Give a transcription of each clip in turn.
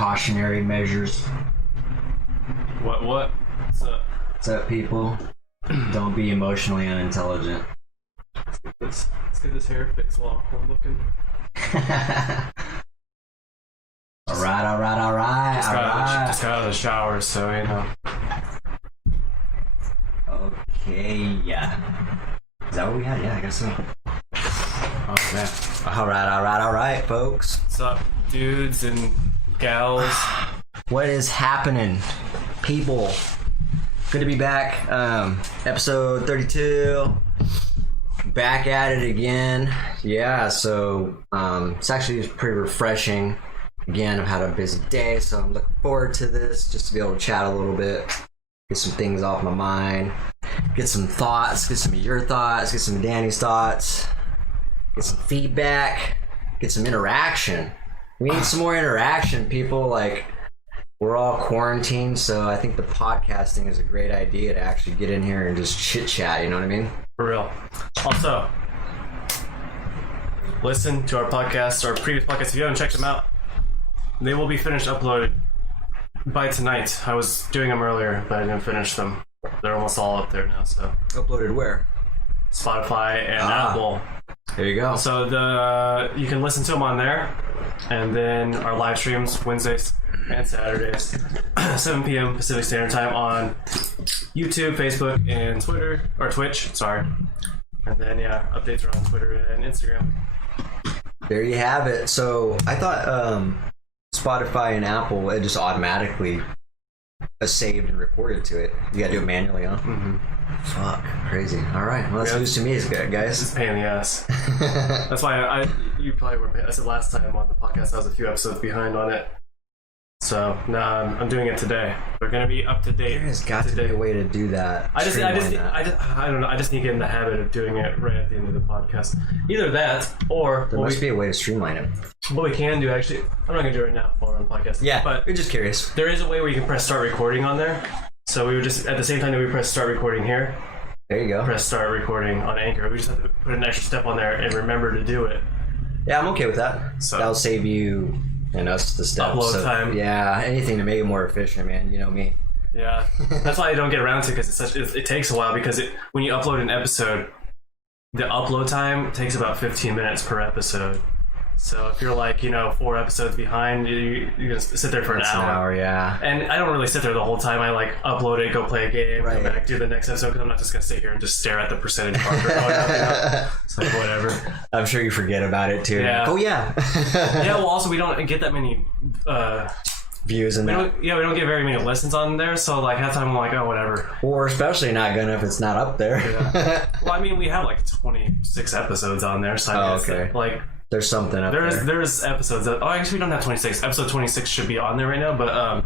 precautionary measures. What? What's up, people? Don't be emotionally unintelligent. Let's get this hair fixed while I'm looking. All right. Just got out of the shower, so you know. Okay, yeah. Is that what we had? Yeah, I guess so. Oh man. All right, folks. What's up, dudes and gals? What is happening, people? Good to be back. Episode 32. Back at it again. Yeah, so it's actually pretty refreshing. Again, I've had a busy day, so I'm looking forward to this, just to be able to chat a little bit, get some things off my mind, get some thoughts, get some of your thoughts, get some of Danny's thoughts, get some feedback, get some interaction. We need some more interaction, people. Like, we're all quarantined, so I think the podcasting is a great idea to actually get in here and just chit chat, you know what I mean? For real. Also, listen to our podcast, our previous podcasts. If you haven't checked them out, they will be finished uploaded by tonight. I was doing them earlier, but I didn't finish them. They're almost all up there now. So Uploaded where? Spotify and Apple. There you go. So you can listen to them on there, and then our live streams Wednesdays and Saturdays, 7 p.m. Pacific Standard Time on YouTube, Facebook, and Twitter or Twitch. Sorry, and then updates are on Twitter and Instagram. There you have it. So I thought Spotify and Apple, it just automatically saved and recorded to it. You gotta do it manually, huh? Mm-hmm. Fuck, crazy. All right, well, that's news to me, guys. It's a pain in the ass. That's why you probably were. I said last time on the podcast I was a few episodes behind on it. So now I'm doing it today. We're gonna be up to date. There's got to be a way to do that. I don't know. I just need to get in the habit of doing it right at the end of the podcast. Either that, or there must be a way to streamline it. What we can do, actually, I'm not gonna do it right now while we're on the podcast. Yeah, but we're just curious. There is a way where you can press start recording on there. So we would just, at the same time that we press start recording here, there you go. Press start recording on Anchor. We just have to put an extra step on there and remember to do it. Yeah, I'm okay with that. So that'll save you and us the steps. Upload time. Yeah, anything to make it more efficient, man. You know me. Yeah, that's why I don't get around to it, because it takes a while, because when you upload an episode, the upload time takes about 15 minutes per episode. So if you're 4 episodes behind, you're gonna sit there for an hour. Yeah. And I don't really sit there the whole time. I upload it, go play a game, come back, do the next episode, because I'm not just gonna sit here and just stare at the percentage marker. It's like whatever. I'm sure you forget about it too. Yeah. Oh yeah. Yeah. Well, also we don't get that many views and we don't get very many listens on there. So half the time I'm like, oh, whatever. Or especially not gonna if it's not up there. Yeah. Well, I mean, we have 26 episodes on there, so I guess okay. There's something up there. There's episodes that... Oh, actually, we don't have 26. Episode 26 should be on there right now, but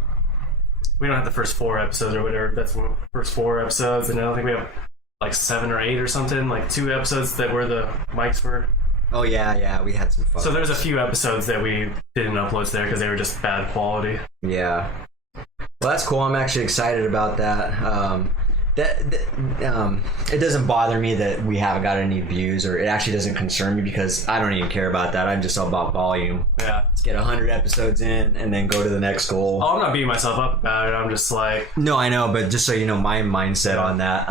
we don't have the first 4 episodes or whatever. That's the first 4 episodes, and I don't think we have 7 or 8 or something. 2 episodes that were the mics were... Oh, yeah, we had some fun. So there's a few episodes that we didn't upload there because they were just bad quality. Yeah. Well, that's cool. I'm actually excited about that. It doesn't bother me that we haven't got any views, or it actually doesn't concern me, because I don't even care about that. I'm just all about volume. Yeah. Let's get 100 episodes in and then go to the next goal. Oh, I'm not beating myself up about it. I'm just No, I know, but just so you know, my mindset on that,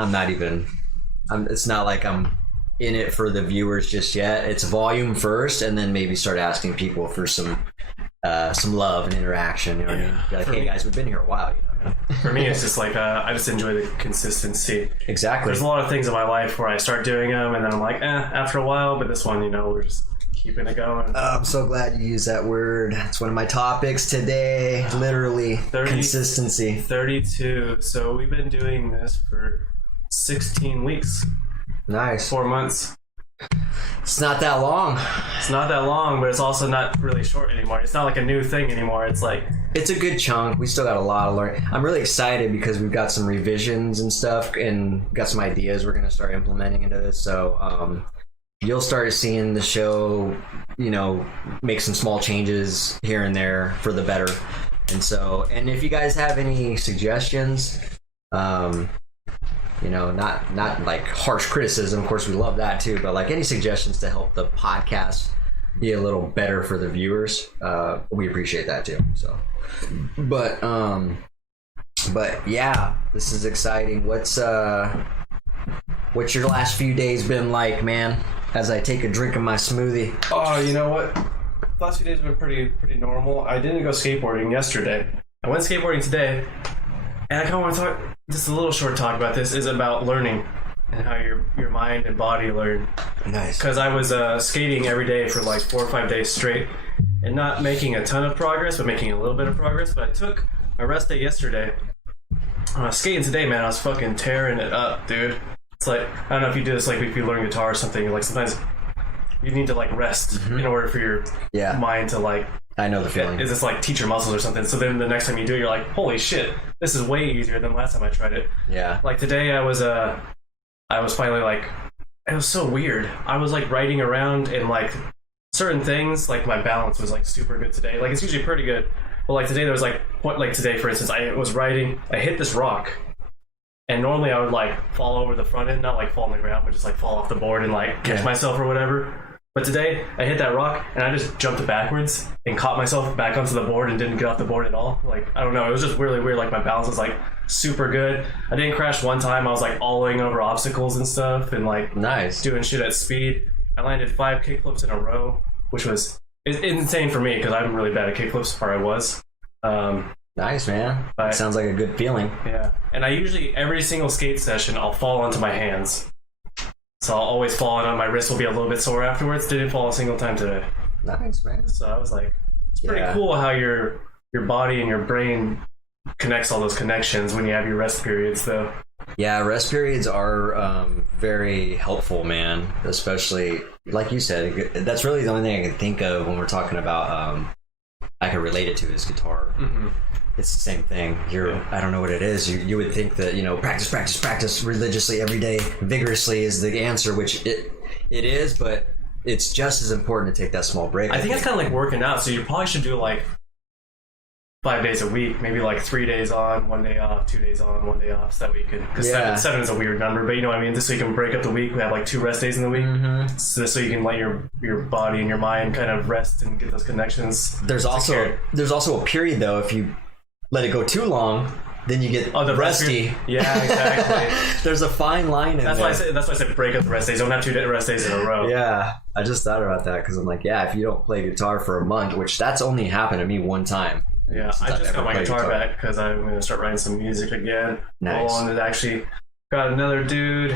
it's not like I'm in it for the viewers just yet. It's volume first, and then maybe start asking people for some love and interaction. You know what I mean? Be like, hey guys, we've been here a while, you know. For me, it's just I just enjoy the consistency. Exactly. There's a lot of things in my life where I start doing them, and then I'm like, after a while. But this one, we're just keeping it going. I'm so glad you used that word. It's one of my topics today. Literally, consistency. 32. So we've been doing this for 16 weeks. Nice. 4 months. It's not that long. It's not that long, but it's also not really short anymore. It's not like a new thing anymore. It's it's a good chunk. We still got a lot to learn. I'm really excited because we've got some revisions and stuff, and got some ideas we're going to start implementing into this. So you'll start seeing the show, make some small changes here and there for the better. And if you guys have any suggestions, not like harsh criticism, of course we love that too, but any suggestions to help the podcast be a little better for the viewers. We appreciate that too. So, but yeah, this is exciting. What's your last few days been like, man? As I take a drink of my smoothie. Oh, you know what? Last few days have been pretty normal. I didn't go skateboarding yesterday. I went skateboarding today, and I kind of want to talk. Just a little short talk about this is about learning and how your mind and body learn. Nice. Because I was skating every day for like 4 or 5 days straight, and not making a ton of progress, but making a little bit of progress. But I took my rest day yesterday. When I was skating today, man, I was fucking tearing it up, dude. It's like, I don't know if you do this, like if you learn guitar or something, like sometimes you need to like rest in order for your mind to like, I know the feeling. Is this like teach your muscles or something? So then the next time you do it, you're like, holy shit, this is way easier than last time I tried it. Yeah. Like today I was finally like, it was so weird. I was like riding around and like certain things, like my balance was like super good today. Like it's usually pretty good. But like today there was like, today for instance, I was riding, I hit this rock. And normally I would like fall over the front end, not like fall on the ground, but just like fall off the board and like catch myself or whatever. But today I hit that rock and I just jumped backwards and caught myself back onto the board and didn't get off the board at all. Like, I don't know, it was just really weird. Like my balance was like super good. I didn't crash one time. I was like all-ing over obstacles and stuff and like nice doing shit at speed. I landed 5 kickflips in a row, which was insane for me because I'm really bad at kickflips, or I was. Nice, man. Sounds like a good feeling. Yeah. And I usually, every single skate session, I'll fall onto my hands. So I'll always fall on my wrist will be a little bit sore afterwards. Didn't fall a single time today. Nice, man. So I was like, it's pretty cool how your body and your brain connects all those connections when you have your rest periods, though. Yeah, rest periods are very helpful, man. Especially, like you said, that's really the only thing I can think of when we're talking about, I can relate it to is guitar. Mm-hmm. It's the same thing. I don't know what it is. You would think that, practice religiously every day, vigorously is the answer, which it is, but it's just as important to take that small break. I think it's kind of like working out, so you probably should do like 5 days a week, maybe like 3 days on, 1 day off, 2 days on, 1 day off, so that we could, because seven is a weird number, but you know what I mean, just so you can break up the week. We have like 2 rest days in the week, so you can let your body and your mind kind of rest and get those connections. There's also a period though, if you let it go too long, then you get the rusty. Yeah, exactly. There's a fine line in that's there. That's why I said break up the rest days. Don't have 2 rest days in a row. Yeah, I just thought about that because I'm like, if you don't play guitar for a month, which that's only happened to me one time. Yeah, I just got my guitar back because I'm going to start writing some music again. Nice. And actually got another dude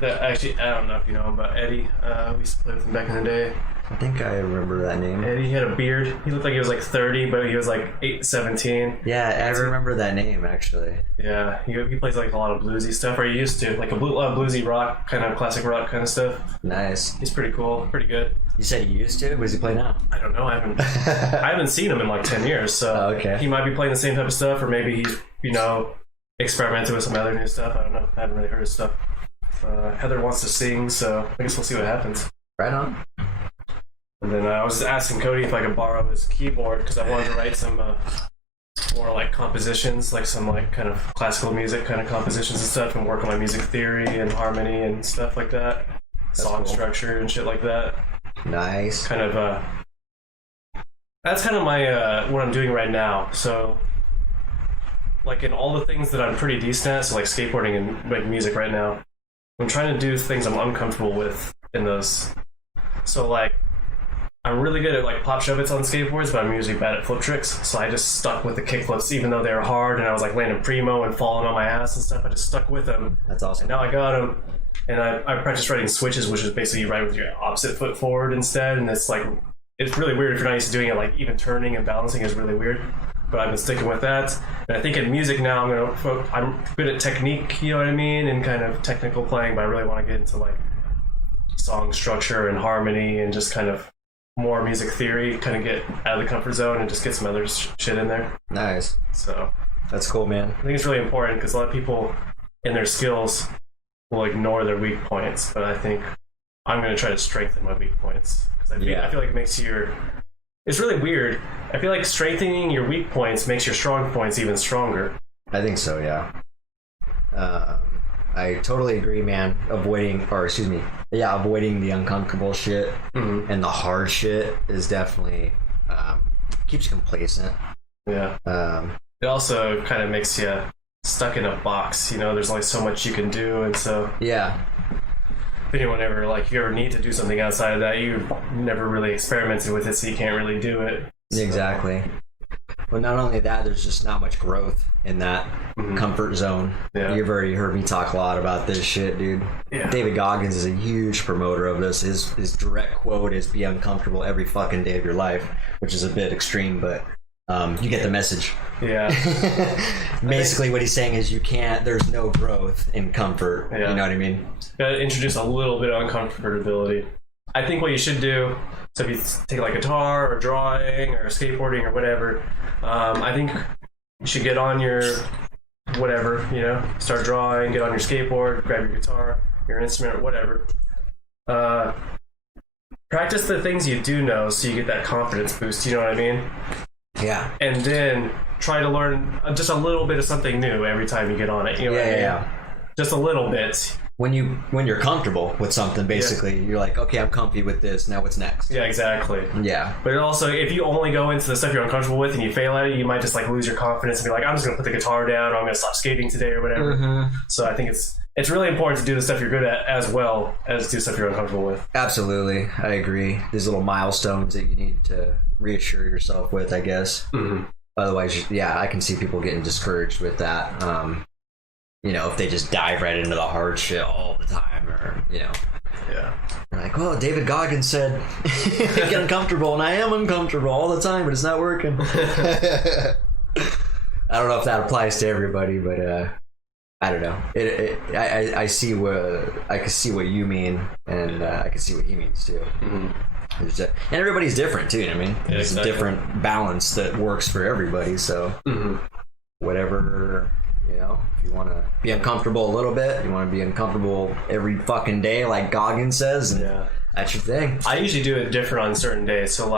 that actually, I don't know if you know him, but Eddie. We used to play with him back in the day. I think I remember that name. Eddie had a beard. He looked like he was like 30, but he was like 17. Yeah, I remember that name actually. Yeah, he plays like a lot of bluesy stuff, or he used to, like a lot of bluesy rock, kind of classic rock kind of stuff. Nice. He's pretty cool, pretty good. You said he used to? What does he play now? I don't know. I haven't seen him in like 10 years, so okay. He might be playing the same type of stuff, or maybe he's, experimented with some other new stuff. I don't know. I haven't really heard his stuff. Heather wants to sing, so I guess we'll see what happens. Right on. And then I was asking Cody if I could borrow his keyboard because I wanted to write some more like compositions, like some like kind of classical music kind of compositions and stuff, and work on my music theory and harmony and stuff like that. Song structure and shit like that. Nice. Kind of that's kind of my what I'm doing right now. So like in all the things that I'm pretty decent at, so like skateboarding and like music right now, I'm trying to do things I'm uncomfortable with in those. So like I'm really good at like pop shove-its on skateboards, but I'm usually bad at flip tricks. So I just stuck with the kickflips, even though they were hard, and I was like landing primo and falling on my ass and stuff. I just stuck with them. That's awesome. And now I got them, and I practiced writing switches, which is basically you ride with your opposite foot forward instead. And it's really weird if you're not used to doing it. Like even turning and balancing is really weird. But I've been sticking with that. And I think in music now I'm good at technique, you know what I mean, and kind of technical playing. But I really want to get into like song structure and harmony and just kind of more music theory, kind of get out of the comfort zone and just get some other shit in there. Nice. So that's cool, man. I think it's really important because a lot of people in their skills will ignore their weak points, but I think I'm going to try to strengthen my weak points because I feel like it makes it's really weird. I feel like strengthening your weak points makes your strong points even stronger. I think so, yeah. I totally agree, man. Avoiding the uncomfortable shit and the hard shit is definitely keeps you complacent. Yeah. It also kind of makes you stuck in a box. You know, there's only so much you can do, and so yeah. If anyone ever if you ever need to do something outside of that, you've never really experimented with it, so you can't really do it. So. Exactly. Well, not only that, there's just not much growth in that comfort zone. Yeah. You've already heard me talk a lot about this shit, dude. Yeah. David Goggins is a huge promoter of this. His direct quote is "Be uncomfortable every fucking day of your life," which is a bit extreme, but you get the message. Yeah. Basically, what he's saying is there's no growth in comfort. Yeah. You know what I mean? Gotta introduce a little bit of uncomfortability. I think what you should do, so if you take like guitar or drawing or skateboarding or whatever, I think you should get on your whatever, start drawing, get on your skateboard, grab your guitar, your instrument, or whatever. Practice the things you do know so you get that confidence boost, you know what I mean? Yeah. And then try to learn just a little bit of something new every time you get on it. You know what I mean? Yeah. Just a little bit. When you're comfortable with something, basically, you're like, okay, I'm comfy with this. Now what's next? Yeah, exactly. Yeah. But also, if you only go into the stuff you're uncomfortable with and you fail at it, you might just lose your confidence and be like, I'm just gonna put the guitar down, or I'm gonna stop skating today, or whatever. So I think it's really important to do the stuff you're good at as well as do stuff you're uncomfortable with. Absolutely, I agree. These little milestones that you need to reassure yourself with, I guess. Otherwise, I can see people getting discouraged with that. If they just dive right into the hard shit all the time, or Yeah. They're like, well, David Goggins said get uncomfortable, and I am uncomfortable all the time, but it's not working. I don't know if that applies to everybody, but I don't know. I see I can see what you mean, and I can see what he means too. And everybody's different too. I mean, there's a different balance that works for everybody. So whatever. If you want to be uncomfortable a little bit, you want to be uncomfortable every fucking day, like Goggins says, and that's your thing. I usually do it different on certain days. So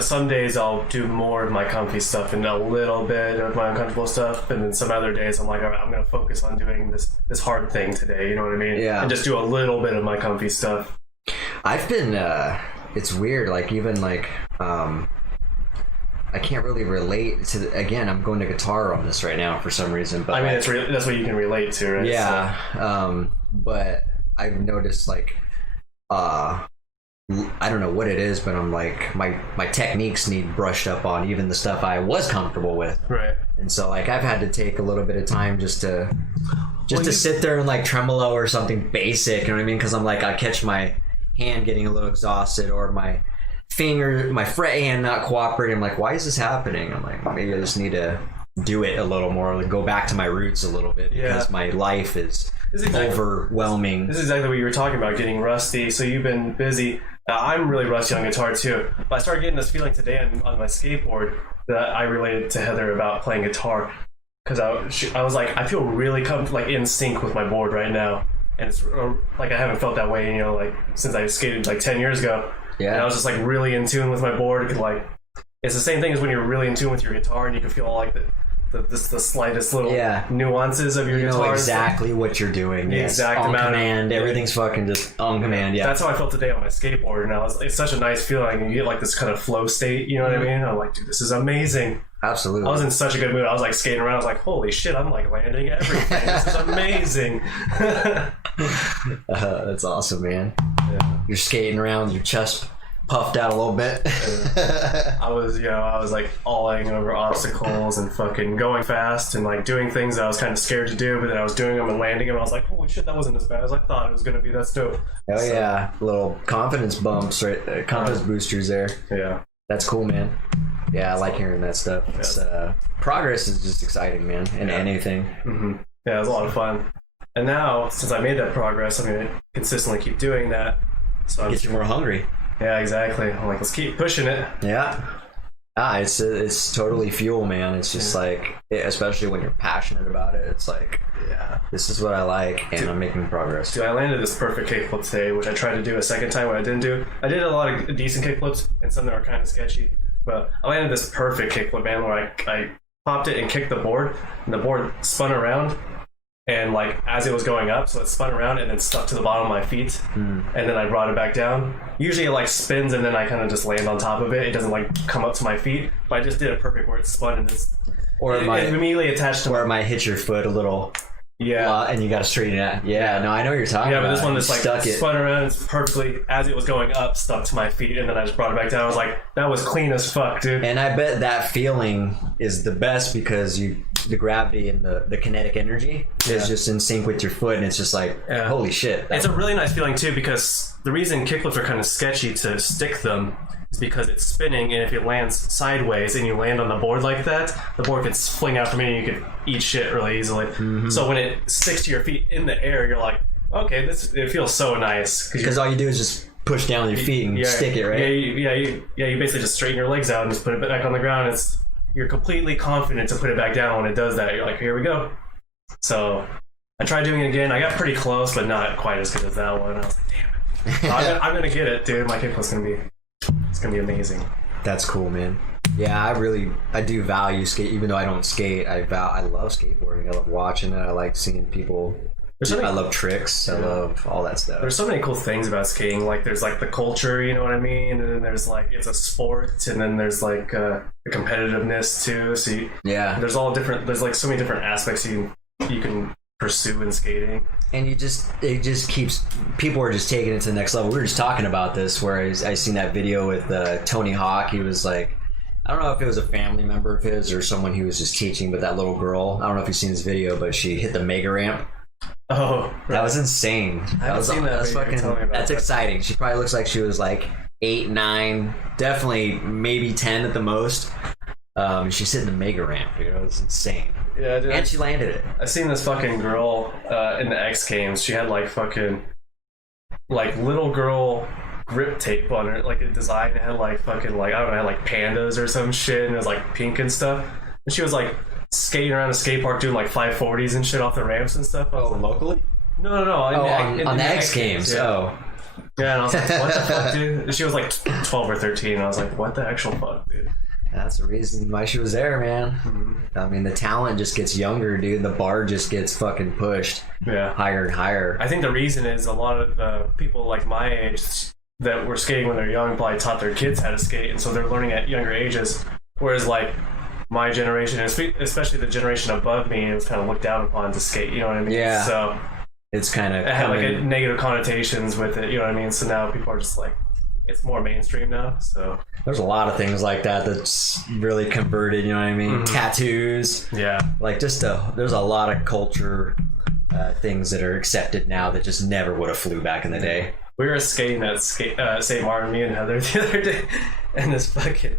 some days I'll do more of my comfy stuff and a little bit of my uncomfortable stuff, and then some other days I'm like, all right, I'm going to focus on doing this hard thing today. You know what I mean? Yeah. And just do a little bit of my comfy stuff. I've been. It's weird. I can't really relate to. Again, I'm going to guitar on this right now for some reason. But that's what you can relate to, right? Yeah. So. But I've noticed I don't know what it is, but I'm like my techniques need brushed up on, even the stuff I was comfortable with. Right. And so I've had to take a little bit of time just to sit there and tremolo or something basic. You know what I mean? Because I'm I catch my hand getting a little exhausted, or my fret hand not cooperating. I'm like, why is this happening? I'm like, maybe I just need to do it a little more, go back to my roots a little bit, because my life is overwhelming. This is exactly what you were talking about, getting rusty. So you've been busy. I'm really rusty on guitar too. But I started getting this feeling today on my skateboard that I related to Heather about playing guitar, because I was I feel really in sync with my board right now, and it's I haven't felt that way since I skated 10 years ago. Yeah. And I was just really in tune with my board. It's the same thing as when you're really in tune with your guitar, and you can feel all the slightest little nuances of your guitar. You know exactly what you're doing. The exact on amount command. Everything's fucking just on command. Yeah. That's how I felt today on my skateboard, and it's such a nice feeling. You get this kind of flow state. You know what I mean? I'm like, dude, this is amazing. Absolutely. I was in such a good mood. I was skating around. I was like, holy shit, I'm landing everything. This is amazing. That's awesome, man. Yeah. You're skating around with your chest puffed out a little bit. I was awing over obstacles and fucking going fast and doing things that I was kind of scared to do, but then I was doing them and landing them. I was like, holy shit, that wasn't as bad as I thought it was going to be. That's dope. Oh yeah, little confidence bumps, right? Confidence boosters there. Yeah. That's cool, man. Yeah, I like hearing that stuff. It's, progress is just exciting, man, in anything. Yeah, it was a lot of fun. And now, since I made that progress, I'm going to consistently keep doing that. So Get you more hungry. Yeah, exactly. I'm like, let's keep pushing it. Yeah. It's totally fuel, man. It's just especially when you're passionate about it, it's this is what I like, and I'm making progress. Dude, I landed this perfect kickflip today, which I tried to do a second time, what I didn't do. I did a lot of decent kickflips, and some that were kind of sketchy, but I landed this perfect kickflip, man, where I popped it and kicked the board, and the board spun around, and like as it was going up, so it spun around and then stuck to the bottom of my feet, and then I brought it back down. Usually it like spins and then I kind of just land on top of it. It doesn't like come up to my feet, but I just did it perfect where it spun and it immediately attached to or it might hit your foot a little. Yeah, and you got to straighten it out. Yeah, no, I know what you're talking about. Yeah, but this one just like stuck spun around. It's perfectly as it was going up, stuck to my feet, and then I just brought it back down. I was like, that was clean as fuck, dude. And I bet that feeling is the best because the gravity and the kinetic energy is just in sync with your foot, and it's just like, holy shit. It's a really nice feeling too, because the reason kickflips are kind of sketchy to stick them is because it's spinning, and if it lands sideways and you land on the board like that, the board could fling out from you and you could eat shit really easily. So when it sticks to your feet in the air, you're like, okay, it feels so nice. Because all you do is just push down with your feet and stick it, right? You basically just straighten your legs out and just put it back on the ground. You're completely confident to put it back down when it does that. You're like, here we go. So I tried doing it again. I got pretty close, but not quite as good as that one. I was like, damn it. I'm gonna get it, dude. My kickflip's gonna be amazing. That's cool, man. Yeah, I do value skate, even though I don't skate. I love skateboarding. I love watching it. I like seeing people. I love tricks. I love all that stuff. There's so many cool things about skating. Like there's like the culture, you know what I mean, and then there's like it's a sport, and then there's like the competitiveness too. So there's all different. There's like so many different aspects you can pursue in skating. And it just keeps, people are just taking it to the next level. We were just talking about this where I seen that video with Tony Hawk. He was like, I don't know if it was a family member of his or someone he was just teaching, but that little girl, I don't know if you've seen this video, but she hit the mega ramp. Oh, right. That was insane. I haven't seen that. That's exciting. She probably looks like she was like 8, 9, definitely maybe 10 at the most. She's hitting the mega ramp, dude. It was insane. Yeah, dude. And she landed it. I seen this fucking girl in the X Games. She had like fucking like little girl grip tape on her, like a design. It had like fucking like I don't know, had like pandas or some shit, and it was like pink and stuff. And she was like skating around a skate park doing like 540s and shit off the ramps and stuff. Locally? No. On the X Games. Yeah. Oh. Yeah, and I was like, what the fuck, dude? She was like 12 or 13, and I was like, what the actual fuck, dude? That's the reason why she was there, man. I mean, the talent just gets younger, dude. The bar just gets fucking pushed higher and higher. I think the reason is a lot of the people like my age that were skating when they're young probably taught their kids how to skate, and so they're learning at younger ages. Whereas like my generation, especially the generation above me, it was kind of looked down upon to skate. You know what I mean? Yeah. So it's kind of it had like a negative connotations with it. You know what I mean? So now people are just like, it's more mainstream now. So there's a lot of things like that that's really converted. You know what I mean? Tattoos. Yeah. Like there's a lot of culture things that are accepted now that just never would have flew back in the day. We were skating at St. Martin, me and Heather, the other day, and this fucking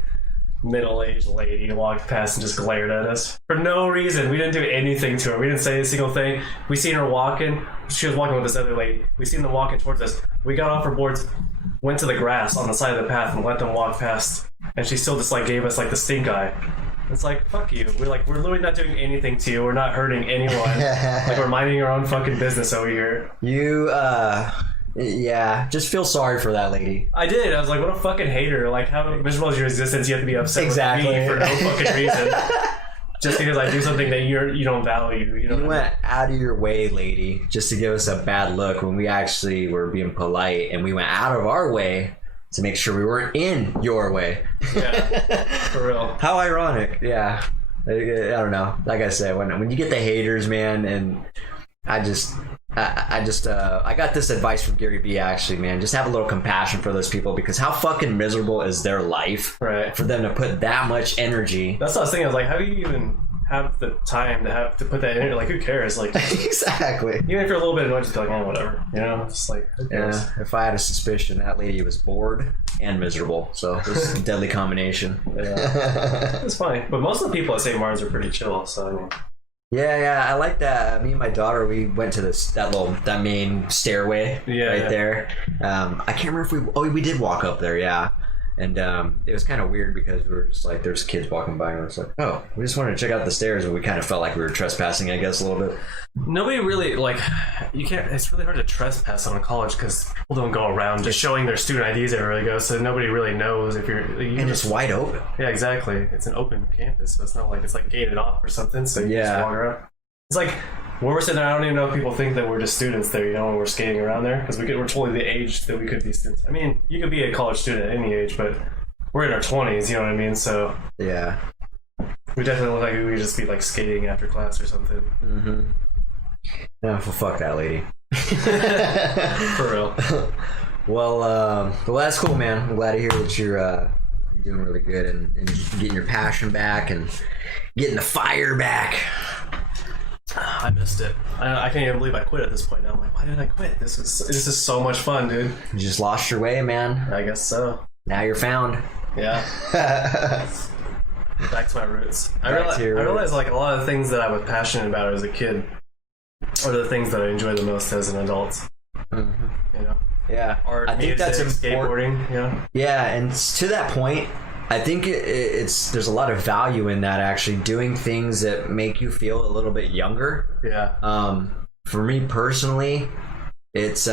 middle-aged lady walked past and just glared at us for no reason. We didn't do anything to her. We didn't say a single thing. We seen her walking. She was walking with this other lady. We seen them walking towards us. We got off our boards, went to the grass on the side of the path, and let them walk past. And she still just like gave us like the stink eye. It's like, fuck you. We're literally not doing anything to you. We're not hurting anyone. Like we're minding our own fucking business over here. Yeah, just feel sorry for that lady. I did. I was like, what a fucking hater. Like, how miserable is your existence? You have to be upset with me for no fucking reason. Just because I do something that you don't value. You went out of your way, lady, just to give us a bad look when we actually were being polite, and we went out of our way to make sure we weren't in your way. Yeah, for real. How ironic. Yeah. I don't know. Like I said, when you get the haters, man, and I got this advice from Gary Vee, actually, man. Just have a little compassion for those people, because how fucking miserable is their life, right? For them to put that much energy. That's what I was thinking. I was like, how do you even have the time to put that in? Like, who cares? Like, exactly. Even if you're a little bit annoyed, just be like, oh, whatever. You know, just like, who cares? Yeah. If I had a suspicion, that lady was bored and miserable, so it was a deadly combination. Yeah, it's funny. But most of the people at St. Martin's are pretty chill. So I mean. Yeah, I like that. Me and my daughter, we went to that main stairway there. I can't remember if we did walk up there, yeah. And it was kind of weird because we were just like, there's kids walking by and we're just like, oh, we just wanted to check out the stairs, and we kind of felt like we were trespassing, I guess, a little bit. Nobody really, like, you can't, it's really hard to trespass on a college because people don't go around just showing their student IDs everywhere they go, so nobody really knows if you're... And it's wide open. Yeah, exactly. It's an open campus, so it's not like it's like gated off or something, so you just walk around. It's like, when we're sitting there, I don't even know if people think that we're just students there, you know, when we're skating around there, because we're totally the age that we could be students. I mean, you could be a college student at any age, but we're in our 20s, you know what I mean? So yeah, we definitely look like we could just be like skating after class or something. Mm-hmm. No, well, fuck that lady. For real. Well, that's cool, man. I'm glad to hear that you're doing really good and getting your passion back and getting the fire back. I missed it. I can't even believe I quit at this point now. I'm like, why did I quit? This is so much fun, dude. You just lost your way, man. I guess so. Now you're found. Yeah. Back to my roots. I realized like a lot of things that I was passionate about as a kid are the things that I enjoy the most as an adult. Mm-hmm. You know? Yeah. Art, I think music, that's important. Skateboarding, you know? Yeah, and to that point, I think there's a lot of value in that, actually, doing things that make you feel a little bit younger. Yeah. For me personally, it's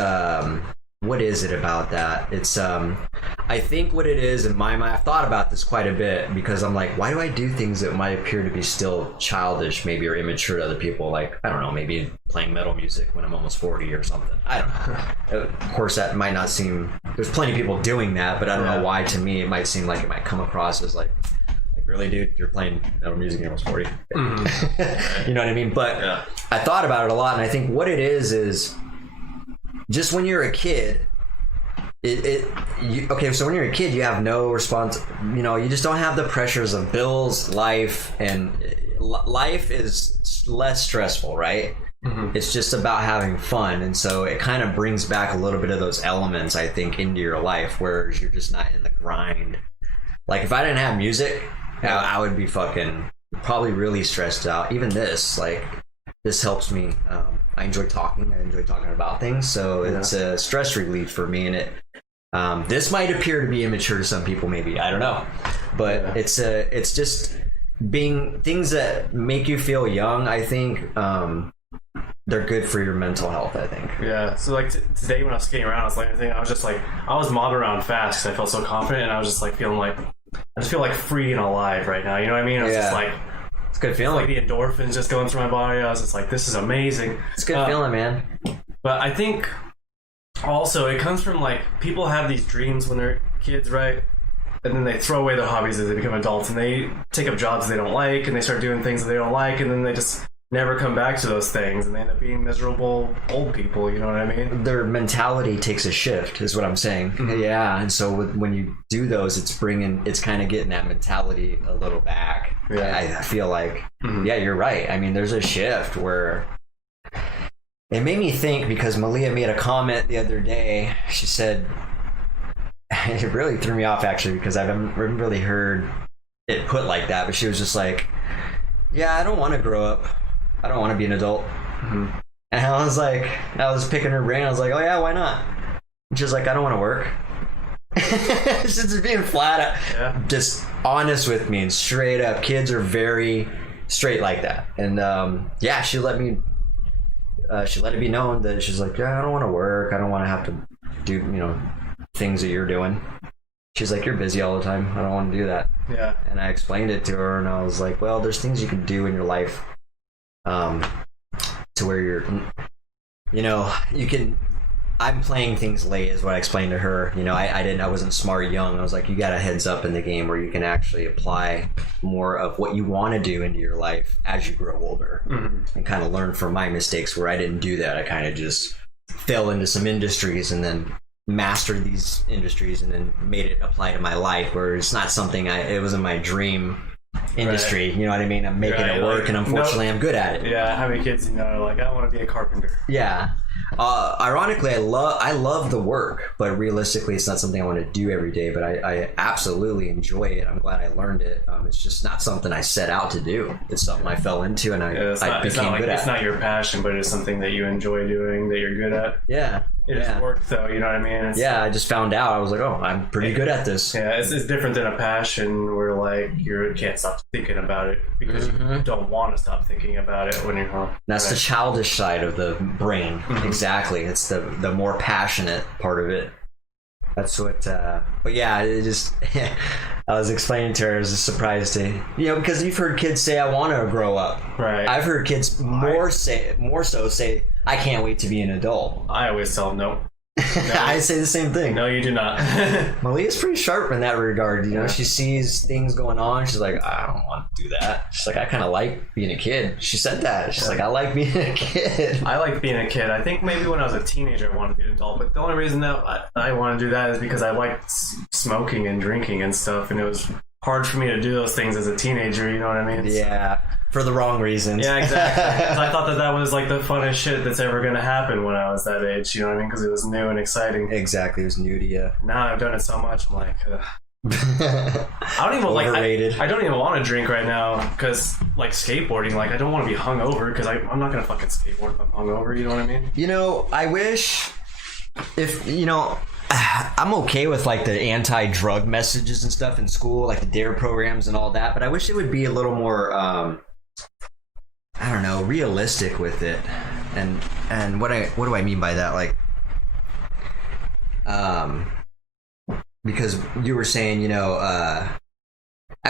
what is it about that? It's I think what it is in my mind, I've thought about this quite a bit, because I'm like, why do I do things that might appear to be still childish, maybe, or immature to other people? Like, I don't know, maybe playing metal music when I'm almost 40 or something. I don't know. Of course, that might not seem, there's plenty of people doing that, but I don't know why. To me, it might seem like it might come across as like really, dude, you're playing metal music and you're almost 40. Mm-hmm. You know what I mean? But I thought about it a lot, and I think what it is just when you're a kid, okay, so when you're a kid, you have no response, you know, you just don't have the pressures of bills, life, and life is less stressful, right? Mm-hmm. It's just about having fun, and so it kind of brings back a little bit of those elements, I think, into your life, whereas you're just not in the grind. Like, if I didn't have music, I would be fucking probably really stressed out. Even this, like, this helps me. I enjoy talking. I enjoy talking about things, so it's a stress relief for me. And it this might appear to be immature to some people, maybe, I don't know, but it's just being things that make you feel young. I think they're good for your mental health, I think. Yeah. So like today when I was skating around, I was just like, I was mobbing around fast because I felt so confident, and I was just like feeling like I just feel like free and alive right now. You know what I mean? I was just like. It's a good feeling. Like the endorphins just going through my body. I was just like, this is amazing. It's a good feeling, man. But I think also it comes from like people have these dreams when they're kids, right? And then they throw away their hobbies as they become adults, and they take up jobs they don't like, and they start doing things that they don't like, and then they just never come back to those things, and they end up being miserable old people. You know what I mean? Their mentality takes a shift, is what I'm saying. Mm-hmm. Yeah, and so when you do those, it's kind of getting that mentality a little back. Yeah, I feel like, yeah, you're right. I mean, there's a shift where it made me think, because Malia made a comment the other day. She said, it really threw me off, actually, because I haven't really heard it put like that, but she was just like, yeah, I don't want to grow up. I don't want to be an adult. Mm-hmm. And I was picking her brain. I was like, oh yeah, why not? And she was like, I don't want to work. She's just being flat out, just honest with me and straight up. Kids are very straight like that. And she let it be known that she's like, yeah, I don't want to work. I don't want to have to do, you know, things that you're doing. She's like, you're busy all the time. I don't want to do that. Yeah. And I explained it to her, and I was like, well, there's things you can do in your life to where you're, you know, you can, I'm playing things late is what I explained to her. You know, I wasn't smart young. I was like, you got a heads up in the game where you can actually apply more of what you want to do into your life as you grow older, and kind of learn from my mistakes where I didn't do that. I kind of just fell into some industries and then mastered these industries and then made it apply to my life, where it's not something it wasn't my dream industry. Right. You know what I mean? I'm making it work, and unfortunately I'm good at it. Yeah, how many kids, you know, are like, I want to be a carpenter. Yeah. Ironically, I love the work, but realistically it's not something I want to do every day, but I absolutely enjoy it. I'm glad I learned it. It's just not something I set out to do. It's something I fell into, and I became good at. It's not your passion, but it's something that you enjoy doing, that you're good at. Yeah. It just worked, though. You know what I mean? I just found out. I was like, oh, I'm pretty good at this. Yeah, it's different than a passion where like you can't stop thinking about it because you don't want to stop thinking about it when you're home. That's the childish side of the brain. Exactly. It's the more passionate part of it. That's what. But yeah, it just. I was explaining to her. I was just surprised to, because you've heard kids say, "I want to grow up." Right. I've heard kids more so say, "I can't wait to be an adult." I always tell them no. I say the same thing. No, you do not. Malia's pretty sharp in that regard. She sees things going on. She's like, I don't want to do that. She's like, I kind of like being a kid. She said that. She's like, I like being a kid. I like being a kid. I think maybe when I was a teenager, I wanted to be an adult. But the only reason that I want to do that is because I liked smoking and drinking and stuff. And it was hard for me to do those things as a teenager. You know what I mean? Yeah. For the wrong reasons. Yeah, exactly. 'Cause I thought that was like the funnest shit that's ever going to happen when I was that age. You know what I mean? Because it was new and exciting. Exactly. It was new to you. Now I've done it so much. I'm like, I don't even Overrated. I don't even want to drink right now because like skateboarding, like I don't want to be hungover because I'm not going to fucking skateboard if I'm hungover. You know what I mean? I wish if, I'm okay with like the anti-drug messages and stuff in school, like the DARE programs and all that, but I wish it would be a little more, I don't know, realistic with it. And what do I mean by that? Like, because you were saying, I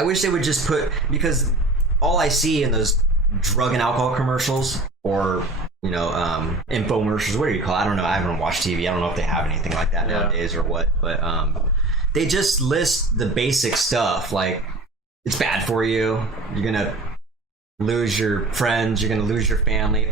wish they would just because all I see in those drug and alcohol commercials or, infomercials, what do you call it? I don't know. I haven't watched TV. I don't know if they have anything like that nowadays or what, but, they just list the basic stuff. Like, it's bad for you. You're going to lose your friends, you're gonna lose your family.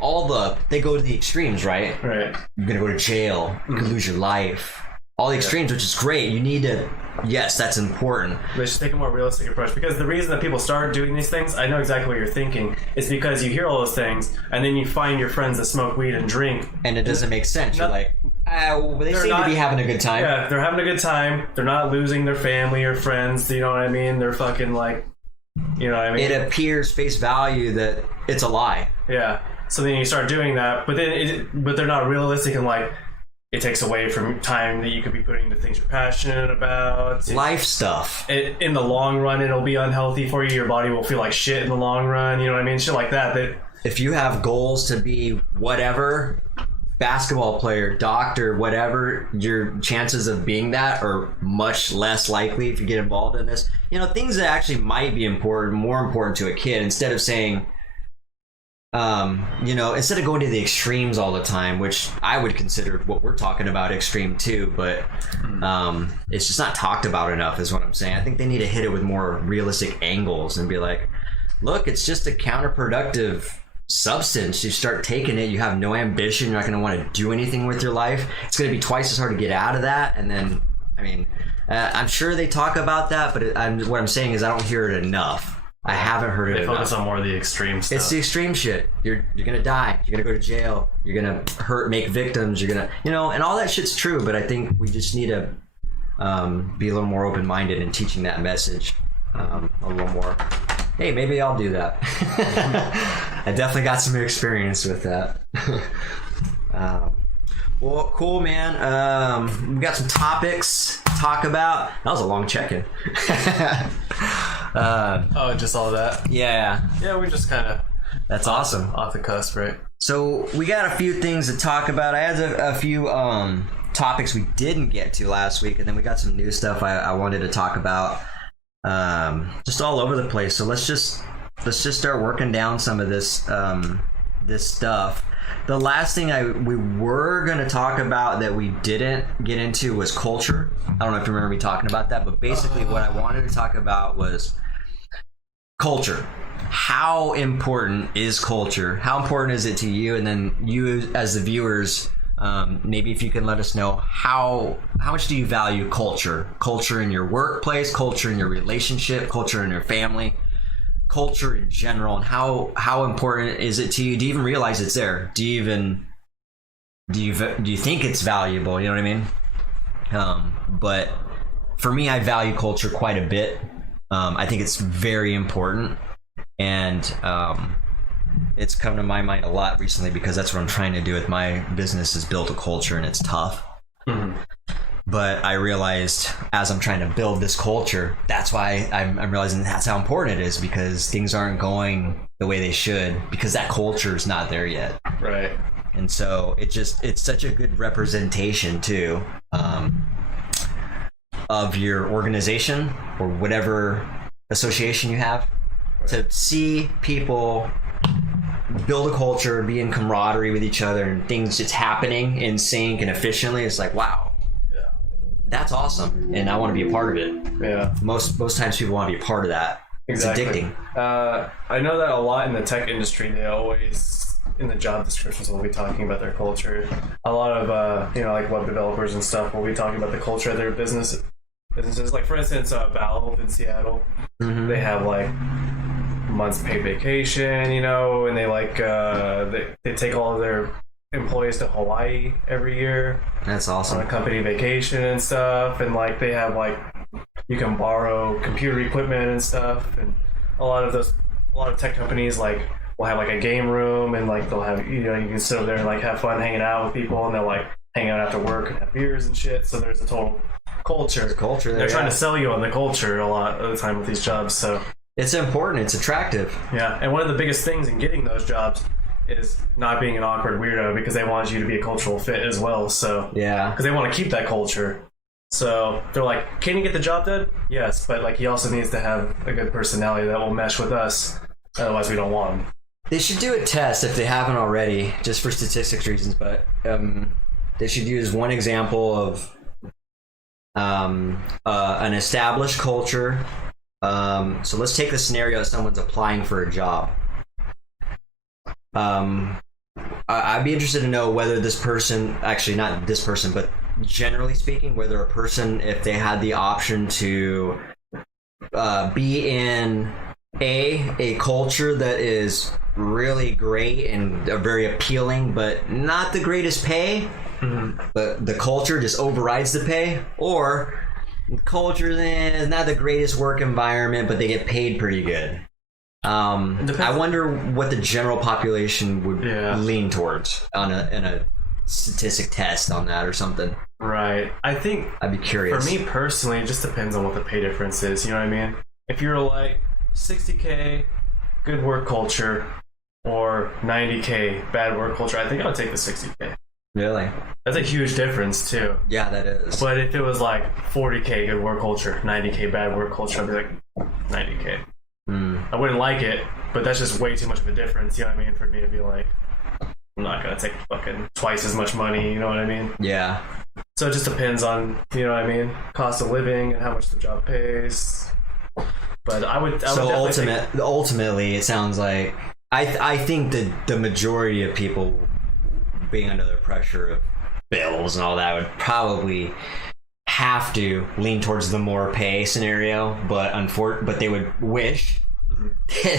They go to the extremes, right? Right. You're gonna go to jail, you could lose your life. All the extremes, which is great. You need to, yes, that's important. They should take a more realistic approach because the reason that people start doing these things, I know exactly what you're thinking, is because you hear all those things and then you find your friends that smoke weed and drink. And it doesn't make sense. You're like, they seem to be having a good time. Yeah, they're having a good time. They're not losing their family or friends, you know what I mean? They're fucking like, you know what I mean? It appears face value that it's a lie. Yeah. So then you start doing that, but they're not realistic and like it takes away from time that you could be putting into things you're passionate about. Life stuff. In the long run, it'll be unhealthy for you. Your body will feel like shit in the long run. You know what I mean? Shit like that. If you have goals to be whatever, basketball player, doctor, whatever, your chances of being that are much less likely if you get involved in this. Things that actually might be more important to a kid, instead of saying, instead of going to the extremes all the time, which I would consider what we're talking about extreme too, but it's just not talked about enough is what I'm saying. I think they need to hit it with more realistic angles and be like, look, it's just a counterproductive substance. You start taking it, you have no ambition, you're not going to want to do anything with your life. It's going to be twice as hard to get out of that. And then, I'm sure they talk about that, but what I'm saying is I don't hear it enough. I haven't heard it enough. They focus on more of the extreme stuff. It's the extreme shit. You're gonna die. You're gonna go to jail. You're gonna make victims. You're gonna, and all that shit's true. But I think we just need to be a little more open-minded in teaching that message a little more. Hey, maybe I'll do that. I definitely got some experience with that. Well, cool, man. We got some topics to talk about. That was a long check-in. Just all that. Yeah. Yeah, we just kind of. That's awesome. Off the cusp, right? So we got a few things to talk about. I had a few topics we didn't get to last week, and then we got some new stuff I wanted to talk about. Just all over the place. So let's just start working down some of this stuff. The last thing we were going to talk about that we didn't get into was culture. I don't know if you remember me talking about that, but basically what I wanted to talk about was culture. How important is culture? How important is it to you? And then you as the viewers, maybe if you can let us know how much do you value culture in your workplace, culture in your relationship, culture in your family, culture in general, and how important is it to you? Do you even realize it's there? Do you think it's valuable? You know what I mean? But for me, I value culture quite a bit. I think it's very important, and it's come to my mind a lot recently because that's what I'm trying to do with my business is build a culture, and it's tough. Mm-hmm. But I realized as I'm trying to build this culture, that's why I'm realizing that's how important it is, because things aren't going the way they should because that culture is not there yet. Right. And so it's such a good representation too, of your organization or whatever association you have, to see people build a culture, be in camaraderie with each other, and things just happening in sync and efficiently. It's like, wow, yeah, that's awesome, and I want to be a part of it. Yeah. Most times people want to be a part of that. Exactly. It's addicting. I know that a lot in the tech industry, they always, in the job descriptions, will be talking about their culture. A lot of like web developers and stuff will be talking about the culture of their businesses. Like, for instance, Valve in Seattle, they have like months paid vacation, and they like they take all of their employees to Hawaii every year. That's awesome. On a company vacation and stuff, and like they have like, you can borrow computer equipment and stuff, and a lot of tech companies like will have like a game room, and like they'll have, you can sit over there and like have fun hanging out with people, and they'll like hang out after work and have beers and shit. So there's a total culture. They're trying to sell you on the culture a lot of the time with these jobs. So it's important. It's attractive. Yeah, and one of the biggest things in getting those jobs is not being an awkward weirdo, because they want you to be a cultural fit as well. So yeah, because they want to keep that culture. So they're like, can you get the job done? Yes, but like he also needs to have a good personality that will mesh with us. Otherwise, we don't want him. They should do a test if they haven't already, just for statistics reasons. But they should use one example of an established culture. So let's take the scenario that someone's applying for a job. I'd be interested to know whether this person, actually not this person, but generally speaking, whether a person, if they had the option to be in a culture that is really great and very appealing, but not the greatest pay, but the culture just overrides the pay, or culture is not the greatest work environment, but they get paid pretty good. I wonder what the general population would lean towards in a statistic test on that or something. Right. I think I'd be curious. For me personally, it just depends on what the pay difference is. You know what I mean? If you're like $60K, good work culture, or $90K, bad work culture, I think I would take the $60K. Really? That's a huge difference too. Yeah, that is. But if it was like $40K good work culture, $90K bad work culture, I'd be like $90K. I wouldn't like it, but that's just way too much of a difference, you know what I mean, for me to be like, I'm not gonna take fucking twice as much money, you know what I mean? Yeah. So it just depends on, you know what I mean, cost of living and how much the job pays. But I would ultimately, it sounds like I think that the majority of people being under the pressure of bills and all that would probably have to lean towards the more pay scenario, but they would wish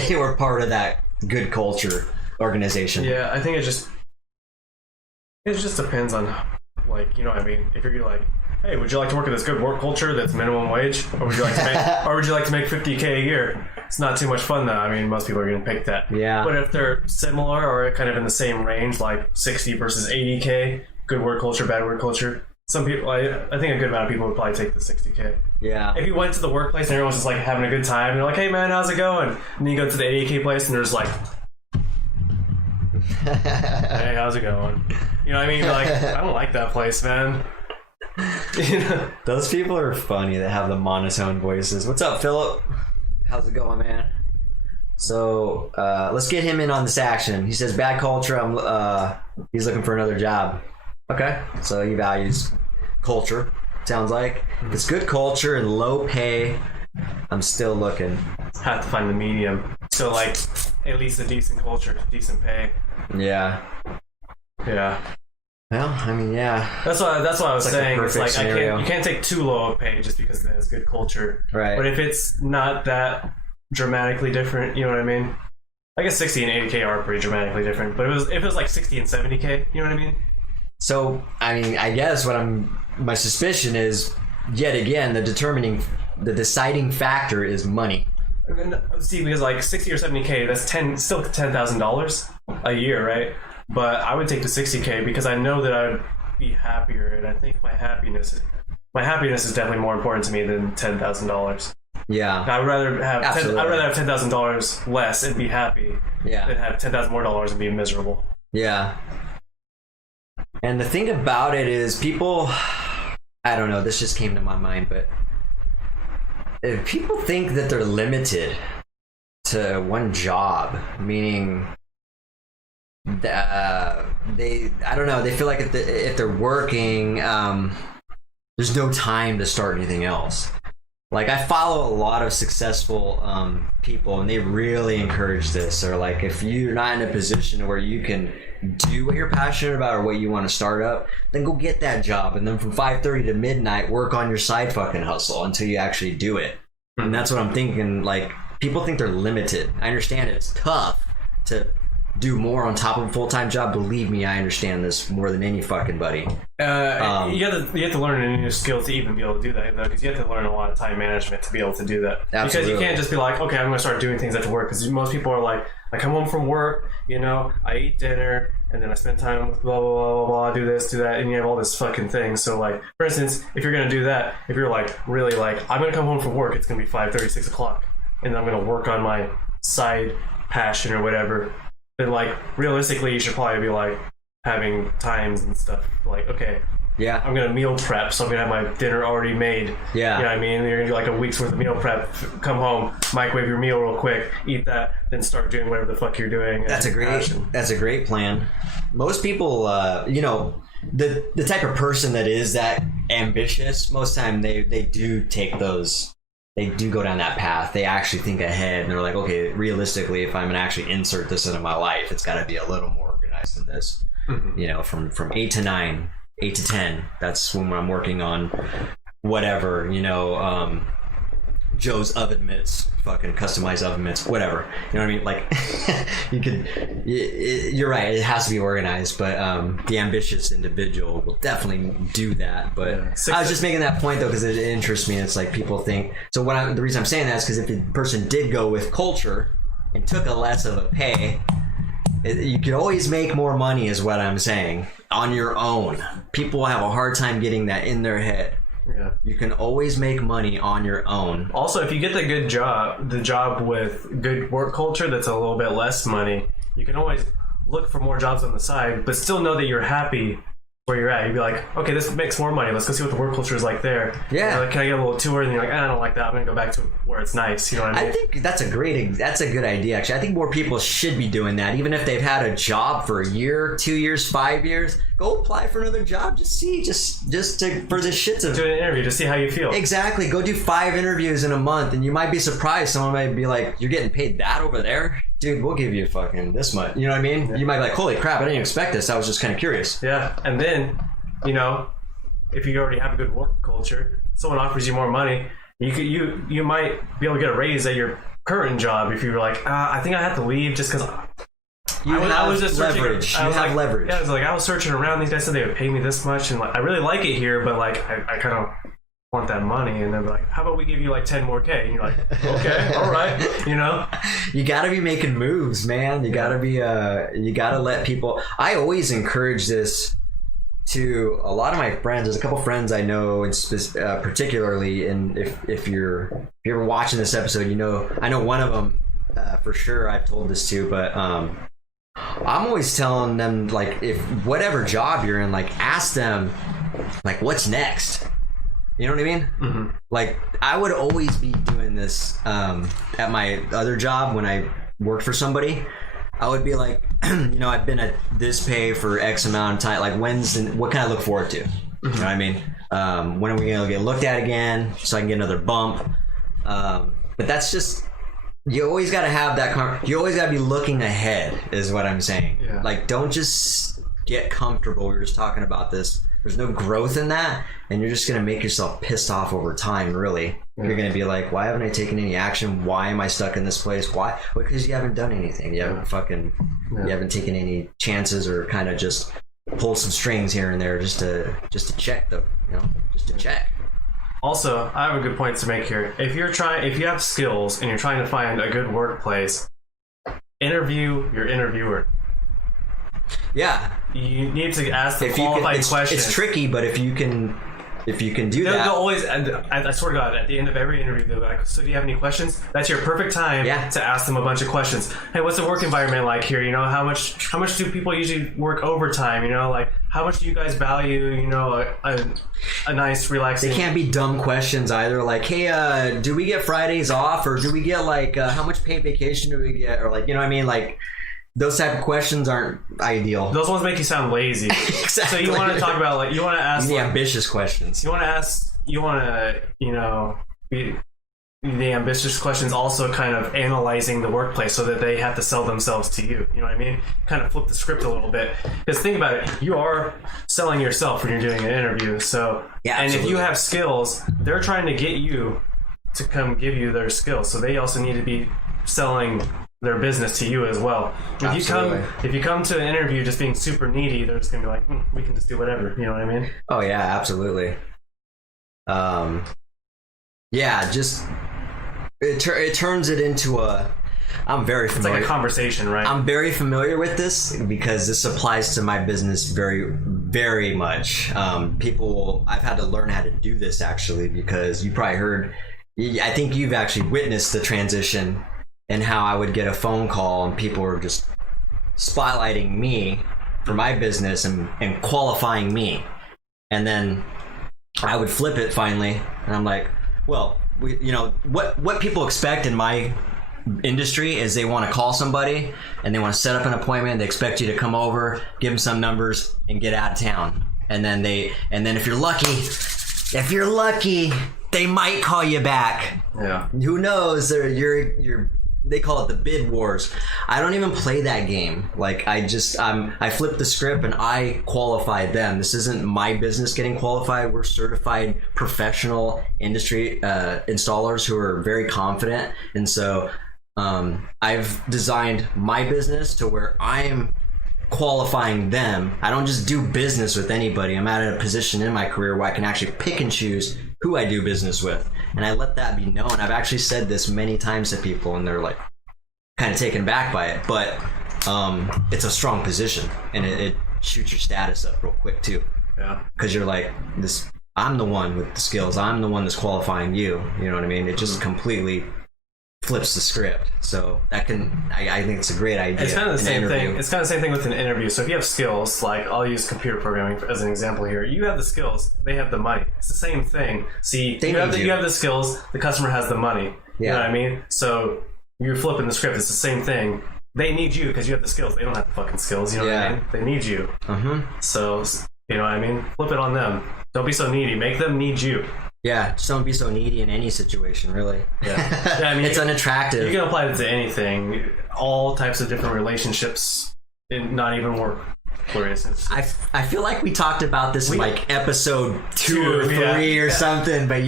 they were part of that good culture organization. Yeah, I think it just depends on, like, you know what I mean, if you're like, hey, would you like to work in this good work culture that's minimum wage, or would you like to make $50K a year? It's not too much fun though. I mean, most people are going to pick that. Yeah. But if they're similar or kind of in the same range, like 60 versus 80K, good work culture, bad work culture, some people, I think a good amount of people would probably take the 60K. Yeah. If you went to the workplace and everyone's just like having a good time, and you're like, hey man, how's it going? And then you go to the 80K place and they're just like, hey, how's it going? You know what I mean? You're like, I don't like that place, man. You know? Those people are funny that have the monotone voices. What's up, Philip? How's it going, man? So let's get him in on this action. He says bad culture. He's looking for another job. Okay, so he values culture. Sounds like it's good culture and low pay. I'm still looking. Have to find the medium. So like at least a decent culture, decent pay. Yeah. Yeah. Well, I mean, yeah. That's what I was saying. It's like you can't take too low of pay just because it has good culture. Right. But if it's not that dramatically different, you know what I mean? I guess 60 and 80K are pretty dramatically different. But if it was like 60 and 70K, you know what I mean? So, I mean, I guess my suspicion is, yet again, the deciding factor is money. See, because like 60 or 70K, that's still $10,000 a year, right? But I would take the 60K because I know that I'd be happier, and I think my happiness is definitely more important to me than $10,000. Yeah, I'd rather have $10,000 less and be happy than have $10,000 more and be miserable. Yeah. And the thing about it is, people, I don't know, this just came to my mind, but if people think that they're limited to one job, meaning I don't know, they feel like if they're working, there's no time to start anything else. Like, I follow a lot of successful people, and they really encourage this. Or like, if you're not in a position where you can do what you're passionate about or what you want to start up, then go get that job, and then from 5:30 to midnight work on your side fucking hustle until you actually do it. And that's what I'm thinking. Like, people think they're limited. I understand it's tough to do more on top of a full-time job. Believe me, I understand this more than any fucking buddy. You have to learn a new skill to even be able to do that, though, because you have to learn a lot of time management to be able to do that. Absolutely. Because you can't just be like, okay, I'm going to start doing things after work, because most people are like, I come home from work, I eat dinner, and then I spend time with blah, blah, blah, blah, blah, do this, do that, and you have all this fucking thing. So, like, for instance, if you're going to do that, if you're like, really like, I'm going to come home from work, it's going to be 5:30, 6 o'clock, and I'm going to work on my side passion or whatever, then, like, realistically, you should probably be, like, having times and stuff. Like, okay, yeah, I'm going to meal prep, so I'm going to have my dinner already made. Yeah. You know what I mean? You're going to do, like, a week's worth of meal prep, come home, microwave your meal real quick, eat that, then start doing whatever the fuck you're doing. That's a great plan. Most people, the type of person that is that ambitious, most time they do take those. They do go down that path. They actually think ahead, and they're like, okay, realistically, if I'm going to actually insert this into my life, it's got to be a little more organized than this. Mm-hmm. From 8 to 9, 8 to 10, that's when I'm working on whatever, Joe's oven mitts, fucking customized oven mitts, whatever. You know what I mean? Like, you're right, it has to be organized, but the ambitious individual will definitely do that. But I was just making that point, though, because it interests me. It's like, people think, so the reason I'm saying that is because if the person did go with culture and took a less of a pay, you could always make more money, is what I'm saying, on your own. People have a hard time getting that in their head. Yeah. You can always make money on your own. Also, if you get the job with good work culture that's a little bit less money, you can always look for more jobs on the side, but still know that you're happy where you're at. You'd be like, okay, this makes more money. Let's go see what the work culture is like there. Yeah. Like, can I get a little tour? And you're like, I don't like that. I'm going to go back to where it's nice. You know what I mean? I think that's a good idea, actually. I think more people should be doing that, even if they've had a job for a year, 2 years, 5 years. Go apply for another job. For the shits of it. Do an interview to see how you feel. Exactly. Go do 5 interviews in a month, and you might be surprised. Someone might be like, you're getting paid that over there? Dude, we'll give you fucking this much. You know what I mean? Yeah. You might be like, holy crap, I didn't expect this. I was just kind of curious. Yeah. And then, if you already have a good work culture, someone offers you more money, you might be able to get a raise at your current job if you were like, I think I have to leave just because I was just leverage. You have leverage. Yeah, I was searching around. These guys said they would pay me this much, and like, I really like it here, but like I kind of want that money. And they're like, how about we give you like 10 more K? And you're like, okay, all right, You got to be making moves, man. You got to be you got to let people. I always encourage this to a lot of my friends. There's a couple friends I know, particularly, and if you're ever watching this episode, I know one of them for sure. I've told this to, but I'm always telling them, like, if whatever job you're in, like, ask them, like, what's next? You know what I mean? Mm-hmm. Like, I would always be doing this at my other job when I worked for somebody. I would be like, I've been at this pay for X amount of time. Like, what can I look forward to? Mm-hmm. You know what I mean? When are we going to get looked at again so I can get another bump? But that's just, you always got to have that. You always got to be looking ahead, is what I'm saying. Yeah. Like, don't just get comfortable. We were just talking about this. There's no growth in that, and you're just going to make yourself pissed off over time, really. Yeah. You're going to be like, why haven't I taken any action? Why am I stuck in this place? Why? Because you haven't done anything. You haven't you haven't taken any chances, or kind of just pull some strings here and there just to check just to check. Also, I have a good point to make here. If you have skills and you're trying to find a good workplace, interview your interviewer. Yeah. You need to ask the qualified questions. It's tricky, but if you can do that, they'll always. I swear to God, at the end of every interview, they'll be like, "So, do you have any questions?" That's your perfect time to ask them a bunch of questions. Hey, what's the work environment like here? You know, how much do people usually work overtime? You know, like how much do you guys value? You know, a nice relaxing. They can't be dumb questions either. Like, hey, do we get Fridays off, or do we get like how much paid vacation do we get, or like, you know what I mean, like. Those type of questions aren't ideal. Those ones make you sound lazy. Exactly. So you want to talk about you want to ask the ambitious questions. You want to be the ambitious questions, also kind of analyzing the workplace so that they have to sell themselves to you. You know what I mean? Kind of flip the script a little bit. Because think about it, you are selling yourself when you're doing an interview. So and if you have skills, they're trying to get you to come give you their skills. So they also need to be selling their business to you as well. If you come to an interview just being super needy, they're just gonna be like, we can just do whatever. You know what I mean? Oh yeah, absolutely. Just it turns it into a. I'm very familiar. It's like a conversation, right? I'm very familiar with this because this applies to my business very, very much. I've had to learn how to do this actually because you probably heard. I think you've actually witnessed the transition. And how I would get a phone call and people were just spotlighting me for my business and qualifying me. And then I would flip it finally. And I'm like, well, what people expect in my industry is they want to call somebody and they want to set up an appointment. They expect you to come over, give them some numbers and get out of town. And then if you're lucky, they might call you back. Yeah. Who knows? They call it the bid wars. I don't even play that game. Like I flip the script and I qualify them. This isn't my business getting qualified. We're certified professional industry installers who are very confident. And so I've designed my business to where I'm qualifying them. I don't just do business with anybody. I'm at a position in my career where I can actually pick and choose who I do business with. And I let that be known. I've actually said this many times to people and they're like kind of taken back by it. But it's a strong position and it shoots your status up real quick too. Yeah. Because you're like, I'm the one with the skills. I'm the one that's qualifying you. You know what I mean? It just completely flips the script. So I think it's a great idea. It's kind of the same thing. It's kind of the same thing with an interview. So if you have skills, like I'll use computer programming as an example here. You have the skills, they have the money. It's the same thing. See, you have the skills, the customer has the money. Yeah. You know what I mean? So you're flipping the script. It's the same thing. They need you because you have the skills. They don't have the fucking skills. You know what I mean? They need you. So you know what I mean? Flip it on them. Don't be so needy. Make them need you. Yeah, just don't be so needy in any situation, really. Yeah, I mean, it's unattractive. You can apply it to anything, all types of different relationships, and not even work. I feel like we talked about this in like episode 2 or 3 or something, but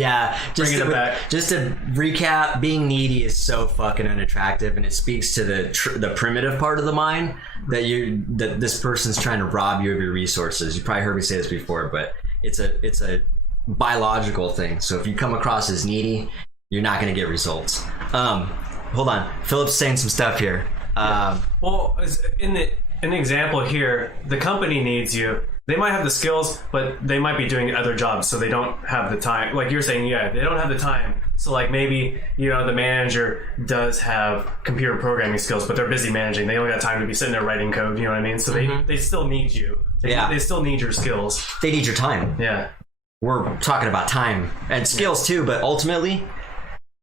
just to recap, being needy is so fucking unattractive, and it speaks to the primitive part of the mind that this person's trying to rob you of your resources. You probably heard me say this before, but it's a biological thing. So if you come across as needy, you're not going to get results. Hold on, Philip's saying some stuff here. Well, in the example here, the company needs you. They might have the skills, but they might be doing other jobs, so they don't have the time. Like you're saying, they don't have the time. So like maybe the manager does have computer programming skills, but they're busy managing. They only got time to be sitting there writing code. You know what I mean? So they still need you. They still need your skills. They need your time. Yeah. We're talking about time and skills too, but ultimately,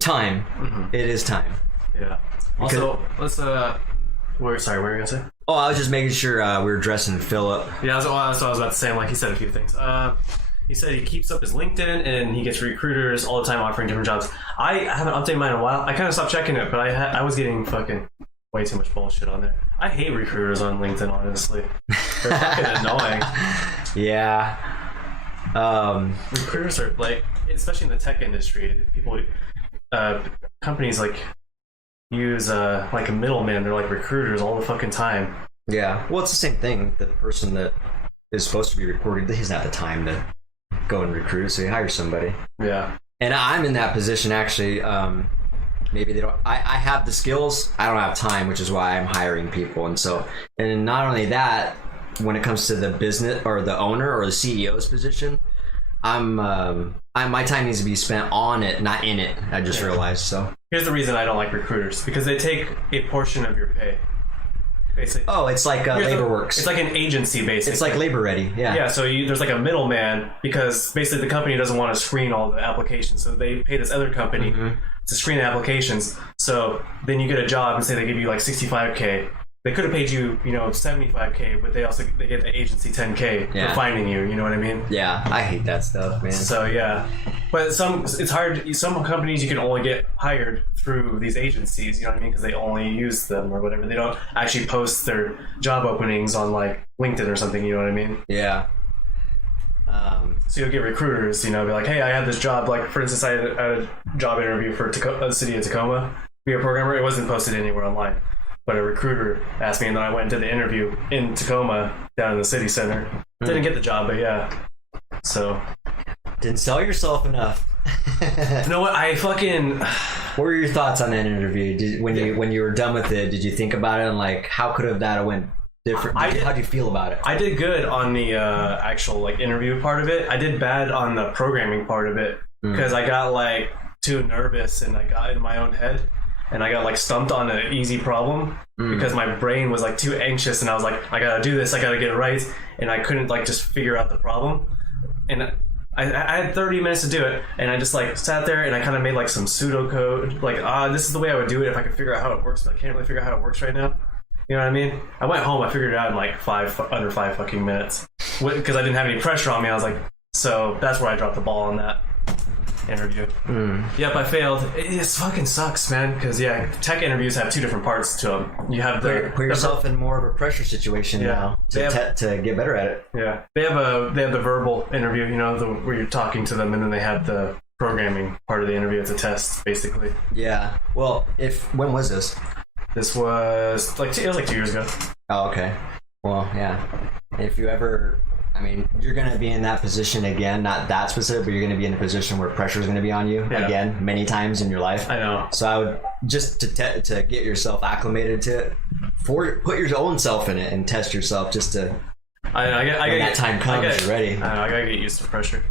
time. It is time. Yeah. Also, let's sorry, what were you gonna say? Oh, I was just making sure we were addressing Philip. Yeah, that's what I was about to say. Like he said a few things. He said he keeps up his LinkedIn and he gets recruiters all the time offering different jobs. I haven't updated mine in a while. I kind of stopped checking it, but I was getting fucking way too much bullshit on there. I hate recruiters on LinkedIn, honestly. They're fucking annoying. Yeah. Recruiters are like, especially in the tech industry, people, companies like use like a middleman. They're like recruiters all the fucking time. Yeah. Well, it's the same thing. The person that is supposed to be recorded, he doesn't have the time to go and recruit, so you hire somebody. Yeah. And I'm in that position actually. Maybe they don't. I have the skills. I don't have time, which is why I'm hiring people. And so, and not only that, when it comes to the business or the owner or the CEO's position, my time needs to be spent on it, not in it. I just realized. So here's the reason I don't like recruiters, because they take a portion of your pay. Basically. Oh, it's like LaborWorks. It's like an agency, basically. It's like Labor Ready, yeah. Yeah, so there's like a middleman, because basically the company doesn't want to screen all the applications, so they pay this other company to screen the applications. So then you get a job and say they give you like $65K. They could have paid you, $75K, but they get the agency $10K for finding you. You know what I mean? Yeah, I hate that stuff, man. So yeah, but it's hard. Some companies you can only get hired through these agencies. You know what I mean? Because they only use them or whatever. They don't actually post their job openings on like LinkedIn or something. You know what I mean? Yeah. So you'll get recruiters. Be like, hey, I had this job. Like for instance, I had a job interview for the city of Tacoma. Be a programmer. It wasn't posted anywhere online. But a recruiter asked me, and then I went and did the interview in Tacoma, down in the city center. Didn't get the job, but yeah. So didn't sell yourself enough. You know what? What were your thoughts on that interview? When you were done with it, did you think about it and like how could have that went different? How do you feel about it? I did good on the actual like interview part of it. I did bad on the programming part of it because I got like too nervous and I got in my own head. And I got like stumped on an easy problem because my brain was like too anxious, and I was like, I gotta do this, I gotta get it right, and I couldn't like just figure out the problem. And I had 30 minutes to do it, and I just like sat there and I kind of made like some pseudocode, like this is the way I would do it if I could figure out how it works, but I can't really figure out how it works right now. You know what I mean? I went home, I figured it out in like under 5 fucking minutes because I didn't have any pressure on me. I was like, so that's where I dropped the ball on that interview. Yep, I failed. It fucking sucks, man, because tech interviews have 2 different parts to them. You have put yourself in more of a pressure situation now to get better at it. Yeah, they have the verbal interview, where you're talking to them, and then they have the programming part of the interview. It's a test, basically. Yeah. Well, when was this? This was it was like 2 years ago. Oh, okay. Well, yeah. If you ever. I mean, you're going to be in that position again, not that specific, but you're going to be in a position where pressure is going to be on you again many times in your life. I know. So I would just to get yourself acclimated to it, put your own self in it and test yourself just to. When that time comes, you're ready. I gotta get used to pressure.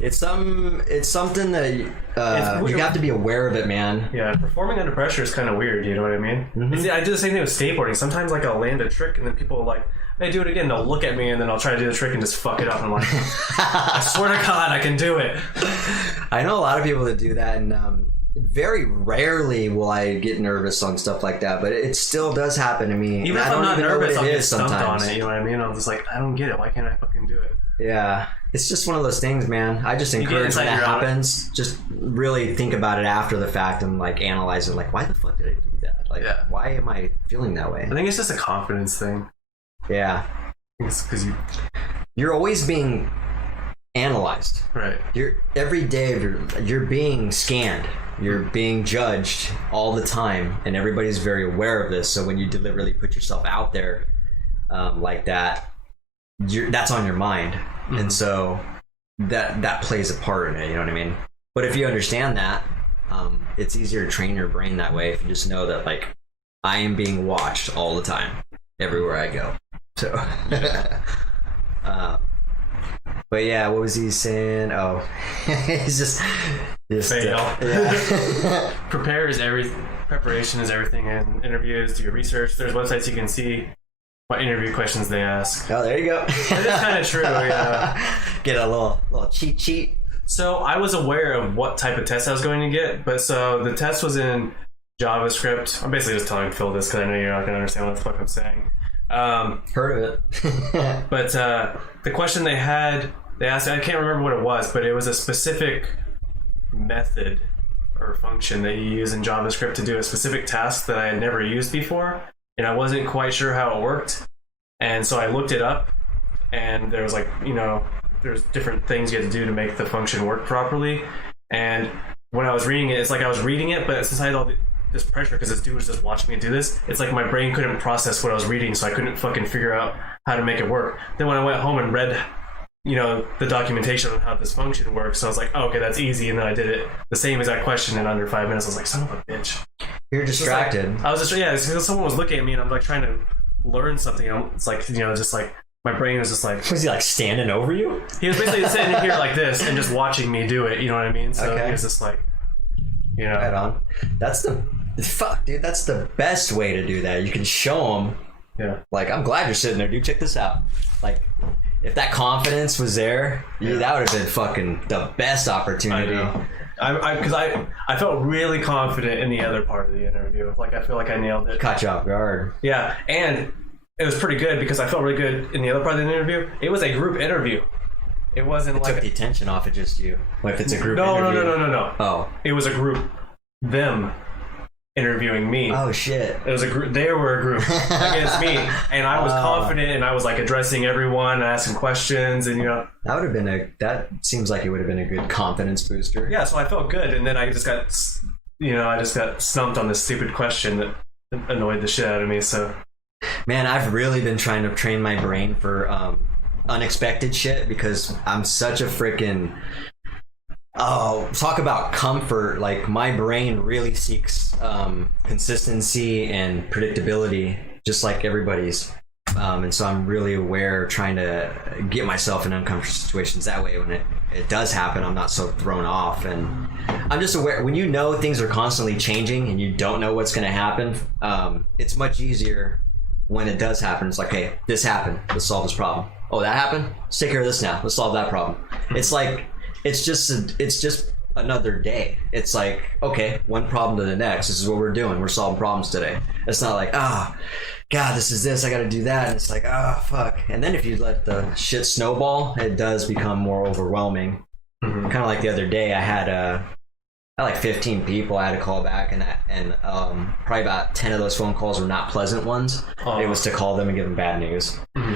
It's something that you have to be aware of it, man. Yeah, performing under pressure is kind of weird. You know what I mean? I do the same thing with skateboarding. Sometimes like I'll land a trick and then people like, hey, do it again. They'll look at me and then I'll try to do the trick and just fuck it up. And I'm like, I swear to God, I can do it. I know a lot of people that do that, and very rarely will I get nervous on stuff like that, but it still does happen to me. Even if I'm not nervous, I'll get stumped on it. You know what I mean? I'm just like, I don't get it. Why can't I fucking do it? Yeah, it's just one of those things, man. I just encourage when that happens, just really think about it after the fact and like analyze it. Like, why the fuck did I do that? Like, why am I feeling that way? I think it's just a confidence thing. Yeah, it's because you're always being analyzed. Right. Every day you're being scanned. You're being judged all the time, and everybody's very aware of this. So when you deliberately put yourself out there like that, that's on your mind, and so that plays a part in it. You know what I mean? But if you understand that, it's easier to train your brain that way if you just know that like I am being watched all the time, everywhere I go. So, but yeah, what was he saying? Oh, he's just fail. Preparation is everything in interviews. Do your research. There's websites you can see what interview questions they ask. Oh, there you go. It is kind of true. Yeah. Get a little cheat sheet. So I was aware of what type of test I was going to get, but so the test was in JavaScript. I'm basically just telling Phil this because I know you're not going to understand what the fuck I'm saying. Heard of it. But the question they asked, I can't remember what it was, but it was a specific method or function that you use in JavaScript to do a specific task that I had never used before, and I wasn't quite sure how it worked. And so I looked it up, and there was like, there's different things you had to do to make the function work properly. And when I was reading it, it's like I was reading it, but since I had all this pressure because this dude was just watching me do this, it's like my brain couldn't process what I was reading, so I couldn't fucking figure out how to make it work. Then when I went home and read you know, the documentation on how this function works. So I was like, oh, okay, that's easy. And then I did it the same exact question in under 5 minutes. I was like, son of a bitch. You're distracted. Like, I was just, yeah, it's because someone was looking at me and I'm like trying to learn something. And it's like, you know, just like my brain was just like. Was he like standing over you? He was basically sitting here like this and just watching me do it. You know what I mean? So okay. he was just like, you know. Right on. That's the fuck, dude. That's the best way to do that. You can show them. Yeah. Like, I'm glad you're sitting there, dude. Check this out. Like, if that confidence was there, that would have been fucking the best opportunity. Because I felt really confident in the other part of the interview. Like, I feel like I nailed it. Caught you off guard. Yeah, and it was pretty good because I felt really good in the other part of the interview. It was a group interview. It wasn't like took the attention off of just you. Well, if it's a group interview. No. Oh. It was a group. Them interviewing me. Oh shit. It was a group. They were a group against me, and I was confident, and I was like addressing everyone, and asking questions, and you know. That seems like it would have been a good confidence booster. Yeah, so I felt good, and then I just got stumped on this stupid question that annoyed the shit out of me. So, man, I've really been trying to train my brain for unexpected shit because I'm such a freaking. Oh, talk about comfort. Like, my brain really seeks consistency and predictability, just like everybody's. And so I'm really aware, trying to get myself in uncomfortable situations. That way, when it does happen, I'm not so thrown off. And I'm just aware, when you know things are constantly changing and you don't know what's going to happen, it's much easier when it does happen. It's like, hey, this happened. Let's solve this problem. Oh, that happened? Let's take care of this now. Let's solve that problem. It's like, it's just another day. It's like, okay, one problem to the next. This is what we're doing. We're solving problems today. It's not like, God, this is this. I got to do that. And it's like, fuck. And then if you let the shit snowball, it does become more overwhelming. Mm-hmm. Kind of like the other day, I had like 15 people I had to call back, and probably about 10 of those phone calls were not pleasant ones. Oh. It was to call them and give them bad news. Mm-hmm.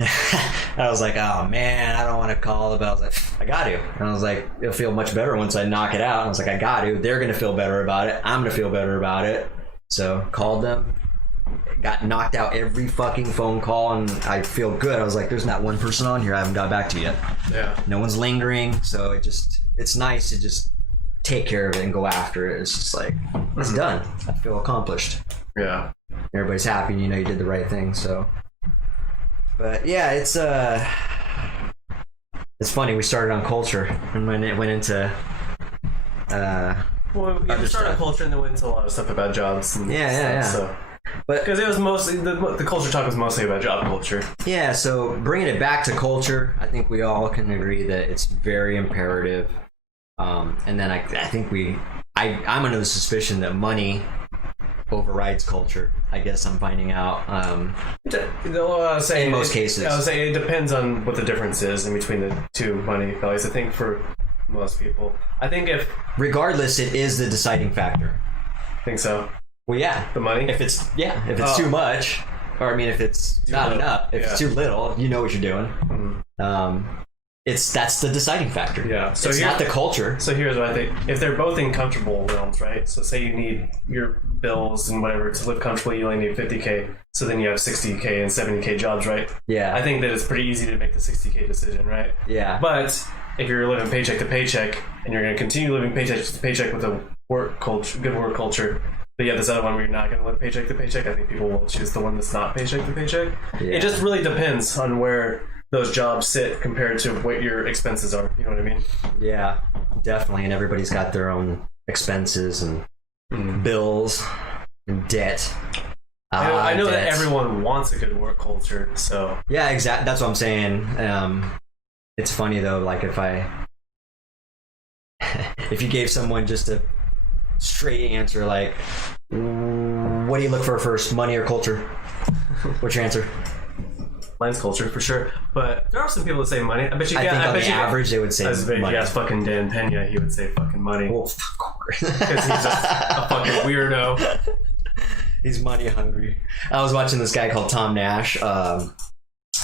I was like, oh man, I don't want to call it, but I was like, I got to. And I was like, it'll feel much better once I knock it out. And I was like, I got to. They're going to feel better about it. I'm going to feel better about it. So called them, got knocked out every fucking phone call, and I feel good. I was like, there's not one person on here I haven't got back to yet. Yeah. No one's lingering. So it's nice to just take care of it and go after it. It's just like, it's done. I feel accomplished. Yeah. Everybody's happy and you know you did the right thing. So. But yeah, it's funny. We started on culture and went into well, we started on culture and then went into a lot of stuff about jobs. And yeah. So, but because it was mostly the culture talk was mostly about job culture. Yeah. So bringing it back to culture, I think we all can agree that it's very imperative. And then I think I'm under the suspicion that money overrides culture. I guess I'm finding out. In most cases, I would say it depends on what the difference is in between the two money values. I think for most people, regardless, it is the deciding factor. I think so. Well, yeah, the money. If it's too much, or I mean, if it's not enough, if it's too little, you know what you're doing. Mm-hmm. That's the deciding factor. Yeah. So it's not the culture. So here's what I think. If they're both in comfortable realms, right? So say you need your bills and whatever to live comfortably, you only need $50K. So then you have $60K and $70K jobs, right? Yeah. I think that it's pretty easy to make the $60K decision, right? Yeah. But if you're living paycheck to paycheck and you're going to continue living paycheck to paycheck with a work culture, good work culture, but yeah, this other one where you're not going to live paycheck to paycheck, I think people will choose the one that's not paycheck to paycheck. Yeah. It just really depends on where those jobs sit compared to what your expenses are. You know what I mean? Yeah, definitely. And everybody's got their own expenses and bills and debt. I know that everyone wants a good work culture, so yeah, exactly. That's what I'm saying. It's funny though, like if you gave someone just a straight answer, like, what do you look for first, money or culture? What's your answer? Mine's culture for sure, but there are some people that say money. I bet you. I think on the average they would say money. Yes, fucking Dan Pena, he would say fucking money. Well, of course, because he's just a fucking weirdo. He's money hungry. I was watching this guy called Tom Nash on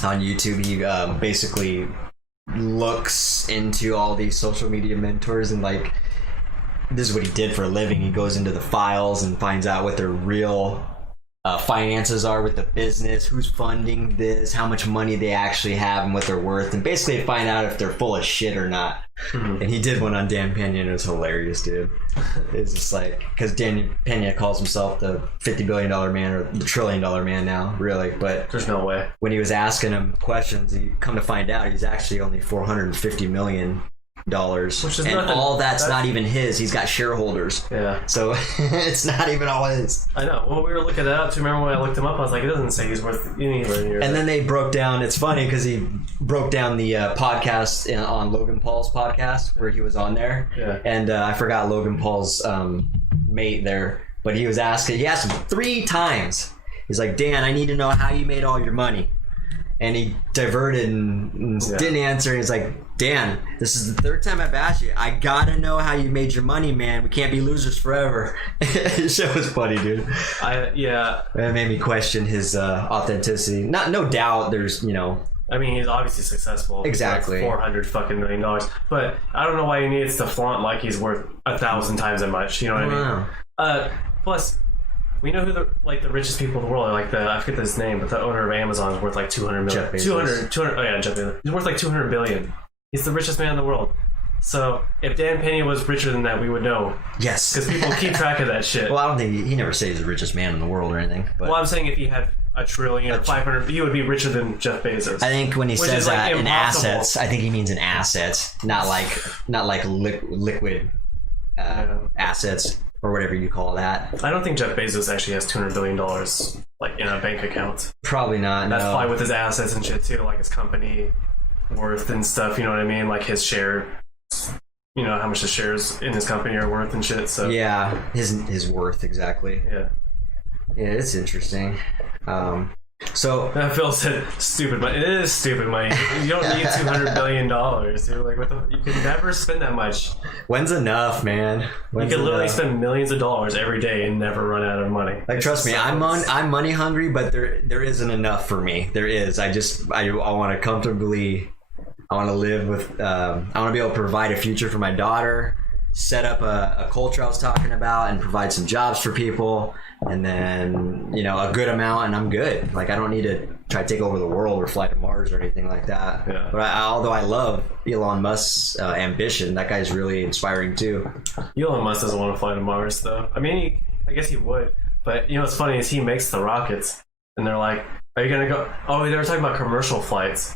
YouTube. He basically looks into all these social media mentors and like, this is what he did for a living. He goes into the files and finds out what their real finances are with the business, who's funding this, how much money they actually have, and what they're worth, and basically find out if they're full of shit or not. And he did one on Dan Pena, and it was hilarious, dude. It's just like, because Dan Pena calls himself the $50 billion man or the $1 trillion man now, really. But there's no way. When he was asking him questions, he come to find out he's actually only $450 million. Which is and nothing. All that's not even his. He's got shareholders. Yeah. So it's not even all his. I know. Well, we were looking that up too. Remember when I looked him up? I was like, it doesn't say he's worth anywhere near. And then they broke down. It's funny because he broke down the podcast on Logan Paul's podcast where he was on there. Yeah. And I forgot Logan Paul's mate there, but he was asking. He asked him 3 times. He's like, Dan, I need to know how you made all your money. And he diverted and didn't answer. He's like, Dan, this is the 3rd time I've asked you. I gotta know how you made your money, man. We can't be losers forever. The show was funny, dude. Yeah. It made me question his authenticity. No doubt there's, I mean, he's obviously successful. Exactly. Like $400 million. But I don't know why he needs to flaunt like he's worth 1,000 times as much. You know what I mean? Plus, we know who the richest people in the world are. Like I forget his name, but the owner of Amazon is worth like 200 million. Jeff Bezos. 200. Oh yeah, Jeff Bezos. He's worth like 200 billion. He's the richest man in the world. So if Dan Pena was richer than that, we would know. Yes. Because people keep track of that shit. Well, I don't think he never said he's the richest man in the world or anything. But well, I'm saying if he had $1 trillion or 500, he would be richer than Jeff Bezos. I think when he says that in assets, I think he means in assets, not like liquid assets or whatever you call that. I don't think Jeff Bezos actually has $200 billion like in a bank account. Probably not. That's no. probably with his assets and shit too, like his company worth and stuff. You know what I mean? Like his share. You know how much the shares in his company are worth and shit. So yeah, his worth exactly. Yeah, it's interesting. So Phil said stupid money. It is stupid money. You don't need $200 billion, dude. Like, you can never spend that much. When's enough, man? You can literally spend millions of dollars every day and never run out of money. Like, trust me, I'm money hungry, but there isn't enough for me. There is. I want to comfortably. I want to live with. I want to be able to provide a future for my daughter, set up a culture I was talking about, and provide some jobs for people. And then, a good amount, and I'm good. Like, I don't need to try to take over the world or fly to Mars or anything like that. Yeah. But although I love Elon Musk's ambition, that guy's really inspiring too. Elon Musk doesn't want to fly to Mars, though. I mean, I guess he would. But, what's funny is he makes the rockets. And they're like, are you going to go? Oh, they were talking about commercial flights.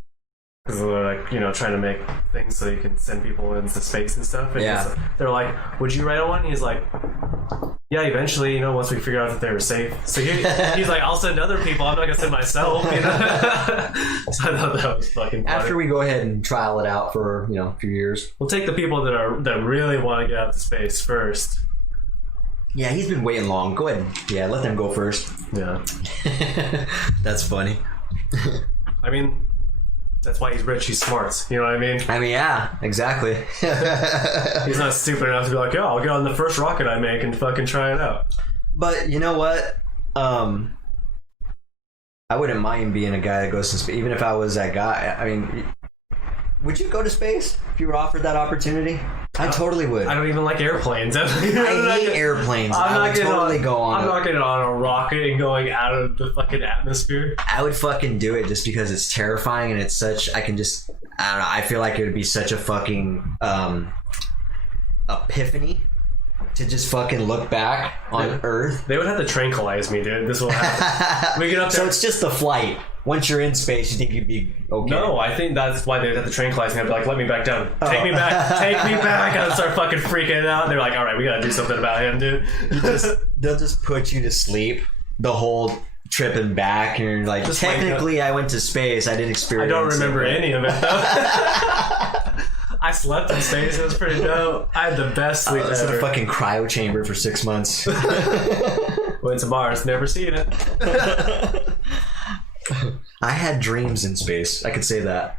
Because they're like, trying to make things so you can send people into space and stuff. And they're like, would you write on one? And he's like, yeah, eventually, once we figure out that they were safe. So he's like, I'll send other people. I'm not going to send myself. So I thought that was fucking funny. After we go ahead and trial it out for, a few years. We'll take the people that really want to get out to space first. Yeah, he's been waiting long. Go ahead. Yeah, let them go first. Yeah. That's funny. I mean... That's why he's rich. He's smart. You know what I mean? I mean, yeah, exactly. He's not stupid enough to be like, "Oh, I'll get on the first rocket I make and fucking try it out." But you know what? I wouldn't mind being a guy that goes to space, even if I was that guy. I mean, would you go to space if you were offered that opportunity? I totally would. I don't even like airplanes. I hate airplanes. I would totally go on. I'm not getting on a rocket and going out of the fucking atmosphere. I would fucking do it just because it's terrifying and it's such. I don't know. I feel like it would be such a fucking epiphany to just fucking look back on Earth. They would have to tranquilize me, dude. This will happen. We get up there. So it's just the flight. Once you're in space, you think you'd be okay? No, I think that's why they'd have to tranquilize me. I'd be like, let me back down. Take me back. Take me back. And I'd start fucking freaking out. And they're like, all right, we gotta do something about him, dude. They'll just put you to sleep the whole trip and back. And you're like, just technically, I went to space. I didn't experience it. I don't remember any of it, though. I slept in space. It was pretty dope. I had the best sleep ever. It's in a fucking cryo chamber for 6 months. Went to Mars. Never seen it. I had dreams in space. I could say that.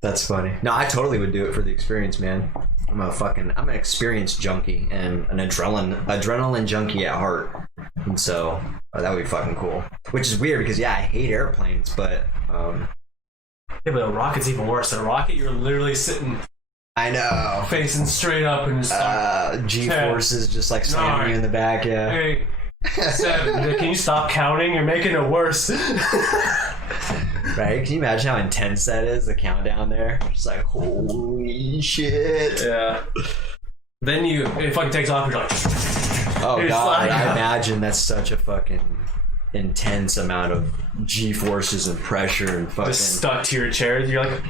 That's funny. No, I totally would do it for the experience, man. I'm an experience junkie and an adrenaline junkie at heart. And so that would be fucking cool. Which is weird because I hate airplanes, but yeah, but a rocket's even worse. A rocket, you're literally sitting. I know. Facing straight up and just G-forces just like slamming you in the back. Yeah. Hey, 7. Can you stop counting? You're making it worse. Right? Can you imagine how intense that is? The countdown there. It's like holy shit. Yeah. Then it fucking takes off. You're like, Oh you're god, sliding I up. imagine that's such a fucking intense amount of G-forces and pressure and fucking just stuck to your chair. You're like,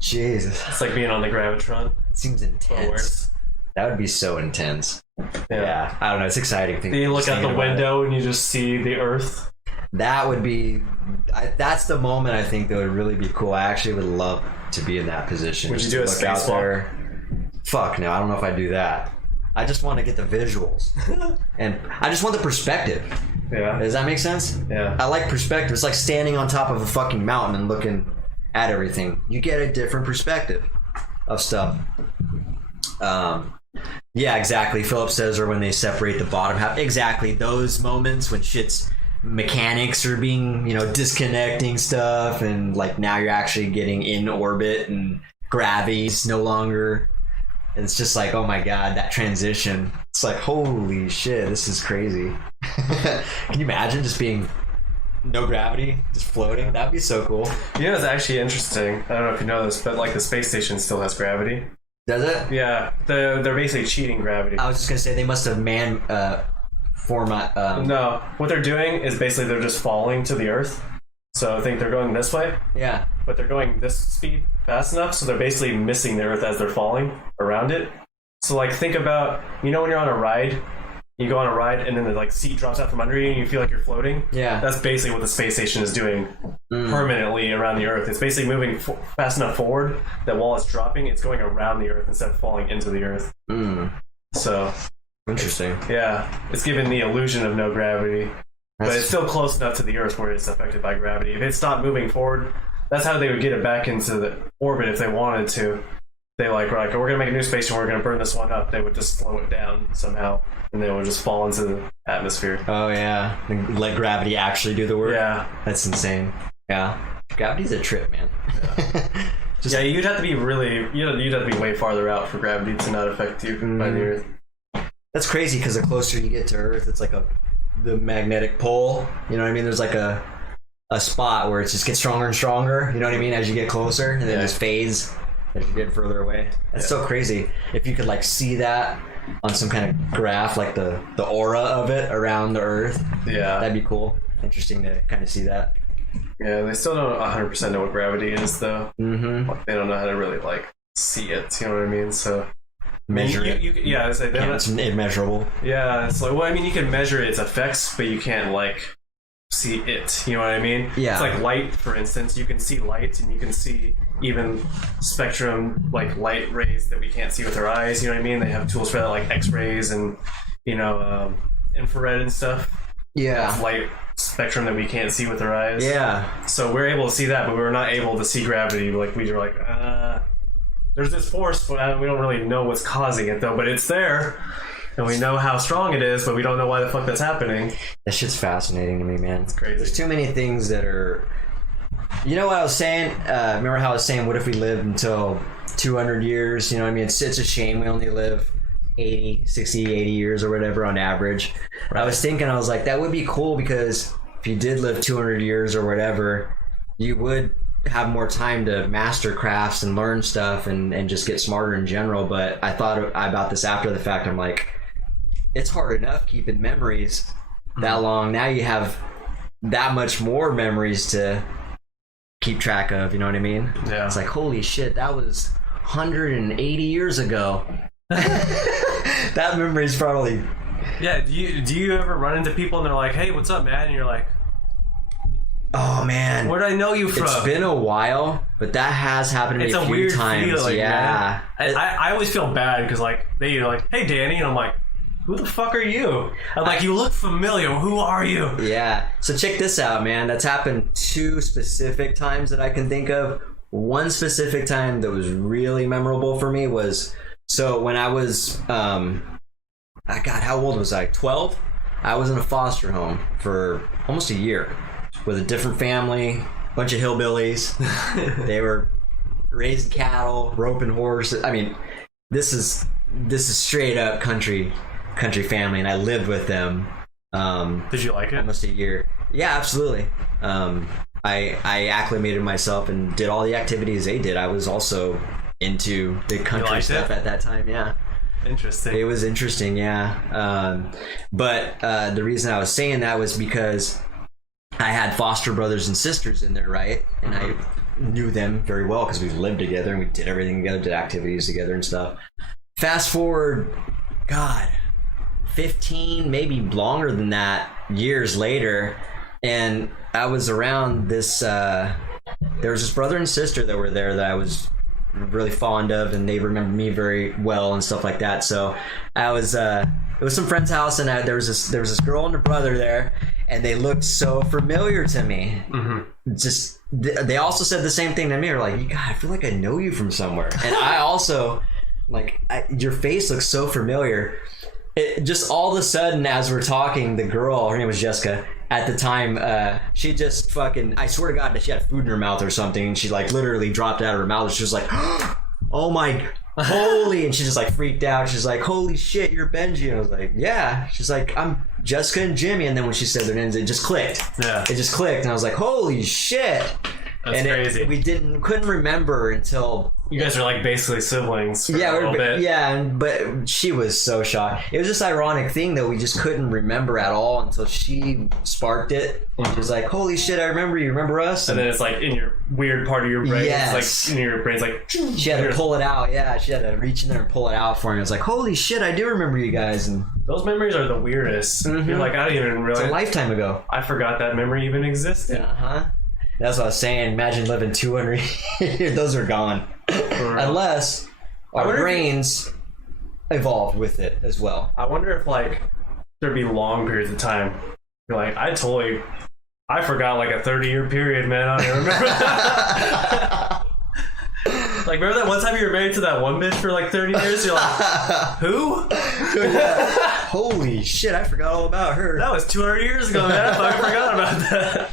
Jesus. it's like being on the Gravitron. Seems Or intense. worse. That would be so intense. Yeah. Yeah, I don't know. It's exciting. Then you look out the thinking about it. window and you just see the Earth. That would be. That's the moment I think that would really be cool. I actually would love to be in that position. Would you just do to a look out spacewalk? there. Fuck no, I don't know if I do that. I just want to get the visuals, and I just want the perspective. Yeah. Does that make sense? Yeah. I like perspective. It's like standing on top of a fucking mountain and looking at everything. You get a different perspective of stuff. Yeah, exactly. Philip says, or when they separate the bottom half. Exactly. Those moments when shit's mechanics are being, disconnecting stuff, and like now you're actually getting in orbit and gravity's no longer. And it's just like, oh my god, that transition. It's like, holy shit, this is crazy. Can you imagine just being no gravity, just floating? That'd be so cool. You know, it's actually interesting. I don't know if you know this, but like the space station still has gravity. Does it? Yeah, they're basically cheating gravity. I was just gonna say they must have format. No, what they're doing is basically they're just falling to the Earth. So I think they're going this way, Yeah. but they're going this speed fast enough, so they're basically missing the Earth as they're falling around it. So like think about, when you're on a ride, you go on a ride and then the like seat drops out from under you and you feel like you're floating. Yeah. That's basically what the space station is doing permanently around the Earth. It's basically moving fast enough forward that while it's dropping, it's going around the Earth instead of falling into the Earth. So Interesting. yeah, it's giving the illusion of no gravity. But That's- it's still close enough to the Earth where it's affected by gravity. If it stopped moving forward, that's how they would get it back into the orbit if they wanted to. They were like, we're gonna make a new space station, we're gonna burn this one up. They would just slow it down somehow, and they would just fall into the atmosphere. Oh yeah. And let gravity actually do the work. Yeah, That's insane. Yeah. Gravity's a trip, man. Just- yeah. You'd have to be you'd have to be way farther out for gravity to not affect you by the Earth. That's crazy because the closer you get to Earth, it's like the magnetic pole. You know what I mean? There's like a spot where it just gets stronger and stronger. You know what I mean? As you get closer, and then it just fades as you get further away. That's so crazy. If you could like see that on some kind of graph, like the aura of it around the Earth, Yeah, that'd be cool. Interesting to kind of see that. yeah. They still don't 100% know what gravity is, though. Mm-hmm. Like, they don't know how to really like see it. You know what I mean? So Measure it. yeah, it's like, Yeah, it's immeasurable. yeah, it's like, well, I mean, you can measure its effects, but you can't like see it. You know what I mean? Yeah. It's like light, for instance. You can see light, and you can see even spectrum, like light rays that we can't see with our eyes. You know what I mean? They have tools for that, like X-rays and infrared and stuff. Yeah. Light spectrum that we can't see with our eyes. Yeah. So we're able to see that, but we're not able to see gravity. Like we were like, there's this force, but we don't really know what's causing it, though. But it's there, and we know how strong it is, but we don't know why the fuck that's happening. That shit's fascinating to me, man. It's crazy. There's too many things that are. You know what I was saying? Remember how I was saying, what if we lived until 200 years? You know what I mean? It's a shame we only live 60, 80 years or whatever on average. I was thinking, I was like, that would be cool because if you did live 200 years or whatever, you would have more time to master crafts and learn stuff and just get smarter in general. But I thought about this after the fact. I'm like, it's hard enough keeping memories that long. Now you have that much more memories to keep track of, you know what I mean? Yeah. It's like, holy shit, that was 180 years ago. That memory's probably... Yeah. Do you ever run into people and they're like, "Hey, what's up, man?" And you're like, Oh man, "Where'd I know you from?" it's been a while, but that has happened to me It's a a few weird times. feeling, Yeah. man. I always feel bad because like they're like, "Hey, Danny," and I'm like, "Who the fuck are you?" I'm like, "You look familiar. Who are you?" Yeah. So check this out, man. That's happened 2 specific times that I can think of. One specific time that was really memorable for me was, so when I was, God, how old was I? 12? I was in a foster home for almost a year with a different family, bunch of hillbillies. They were raising cattle, roping horses. I mean, this is straight up country family, and I lived with them Did you like it? Almost a year. Yeah, absolutely. I acclimated myself and did all the activities they did. I was also into big country stuff at that time. Yeah. Interesting. It was interesting, yeah. But the reason I was saying that was because I had foster brothers and sisters in there, right? And I knew them very well because we lived together and we did everything together, did activities together and stuff. Fast forward, God, 15, maybe longer than that, years later, and I was around this, there was this brother and sister that were there that I was really fond of, and they remember me very well and stuff like that. So I was it was some friend's house, and there was this girl and her brother there, and they looked so familiar to me. Just they also said the same thing to me. They're like, God, I feel like I know you from somewhere. And I also like, your face looks so familiar. It just all of a sudden, as we're talking, the girl, her name was Jessica at the time, she just fucking, I swear to God that she had food in her mouth or something, and she like literally dropped it out of her mouth, and she was like, oh my, holy, and she just like freaked out. She's like, holy shit, you're Benji. And I was like, yeah. She's like, I'm Jessica and Jimmy. And then when she said their names, it just clicked. Yeah. It just clicked, and I was like, holy shit. That's crazy. We couldn't remember until you guys are like basically siblings. For a little bit. Yeah, but she was so shocked. It was this ironic thing that we just couldn't remember at all until she sparked it. She was like, "Holy shit, I remember you. Remember us?" And then it's like in your weird part of your brain. Yes. It's like in your brain's like. She had to pull it out. Yeah, she had to reach in there and pull it out for me. I was like, "Holy shit, I do remember you guys." And those memories are the weirdest. You're like, I didn't even realize. It's a lifetime ago. I forgot that memory even existed. That's what I was saying. Imagine living 200 years. Those are gone. Unless our brains evolved with it as well. I wonder if like there'd be long periods of time. You're like, I forgot like a 30-year period, man. I don't even remember that. Like, remember that one time you were married to that one bitch for like 30 years? You're like, who? Holy shit, I forgot all about her. That was 200 years ago, man. I forgot about that.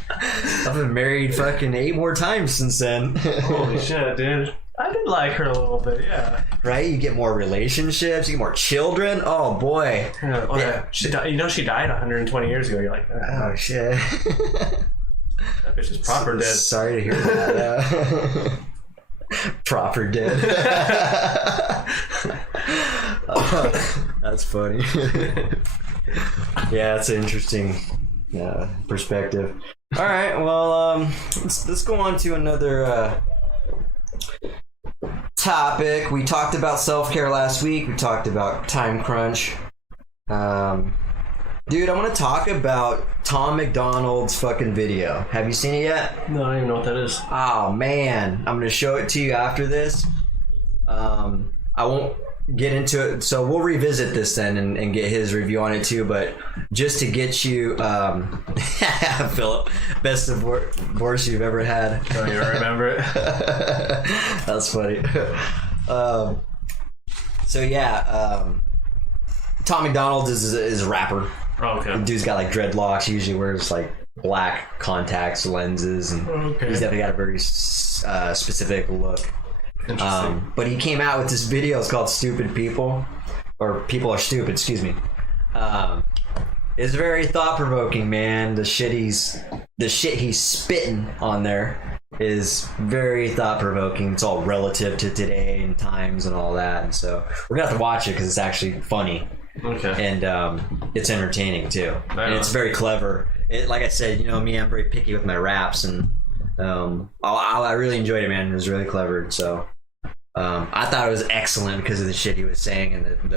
I've been married fucking 8 more times since then. Holy shit, dude. I did like her a little bit, yeah. Right? You get more relationships, you get more children. Oh, boy. Yeah. She died 120 years ago. You're like, oh shit. That bitch is proper dead. Sorry to hear that. Proper dead. That's funny. Yeah, that's an interesting perspective. All right, well, let's go on to another topic. We talked about self-care last week. We talked about time crunch. Dude, I want to talk about Tom McDonald's fucking video. Have you seen it yet? No, I don't even know what that is. Oh, man. I'm going to show it to you after this. I won't get into it. So we'll revisit this then and get his review on it too. But just to get you, Philip, best divorce you've ever had. Don't even remember it. That's funny. So yeah, Tom McDonald is a rapper. Oh, okay. The dude's got like dreadlocks. He usually wears like black contacts, lenses, and he's definitely got a very specific look. Interesting. But he came out with this video. It's called "Stupid People," or "People Are Stupid." Excuse me. It's very thought-provoking, man. The shit he's spitting on there is very thought-provoking. It's all relative to today and times and all that, and so we're gonna have to watch it because it's actually funny. Okay. And it's entertaining too, and it's very clever. Like I said, you know me, I'm very picky with my raps, and I really enjoyed it, man. It was really clever. So I thought it was excellent because of the shit he was saying, and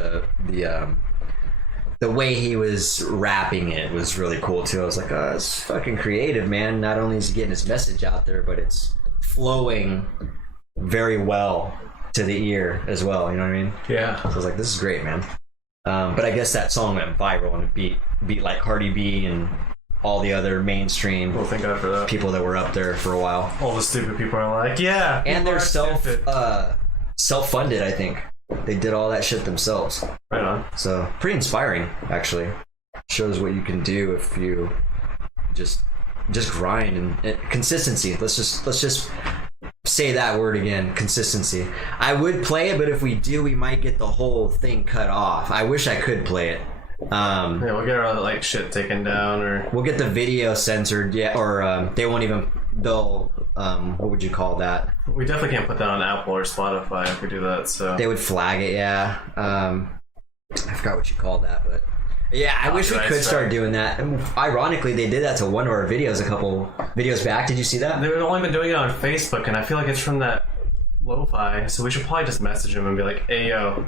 the way he was rapping it was really cool too. I was like, oh, it's fucking creative, man. Not only is he getting his message out there, but it's flowing very well to the ear as well. You know what I mean? Yeah. So I was like, this is great, man. But I guess that song went viral and beat like Cardi B and all the other mainstream people that were up there for a while. All the stupid people are like, yeah. And they're self-funded, I think. They did all that shit themselves. Right on. So pretty inspiring, actually. Shows what you can do if you just grind and consistency. Let's just say that word again, consistency. I would play it, but if we do, we might get the whole thing cut off. I wish I could play it, Yeah, we'll get our like shit taken down, or we'll get the video censored. Yeah, or they won't even. They'll what would you call that? we definitely can't put that on Apple or Spotify if we do that. So They would flag it. Yeah. I forgot what you called that, but yeah, I wish we could start doing that. And ironically, they did that to one of our videos a couple videos back. Did you see that? they've only been doing it on Facebook, and I feel like it's from that lo-fi. So we should probably just message them and be like, "Hey, yo,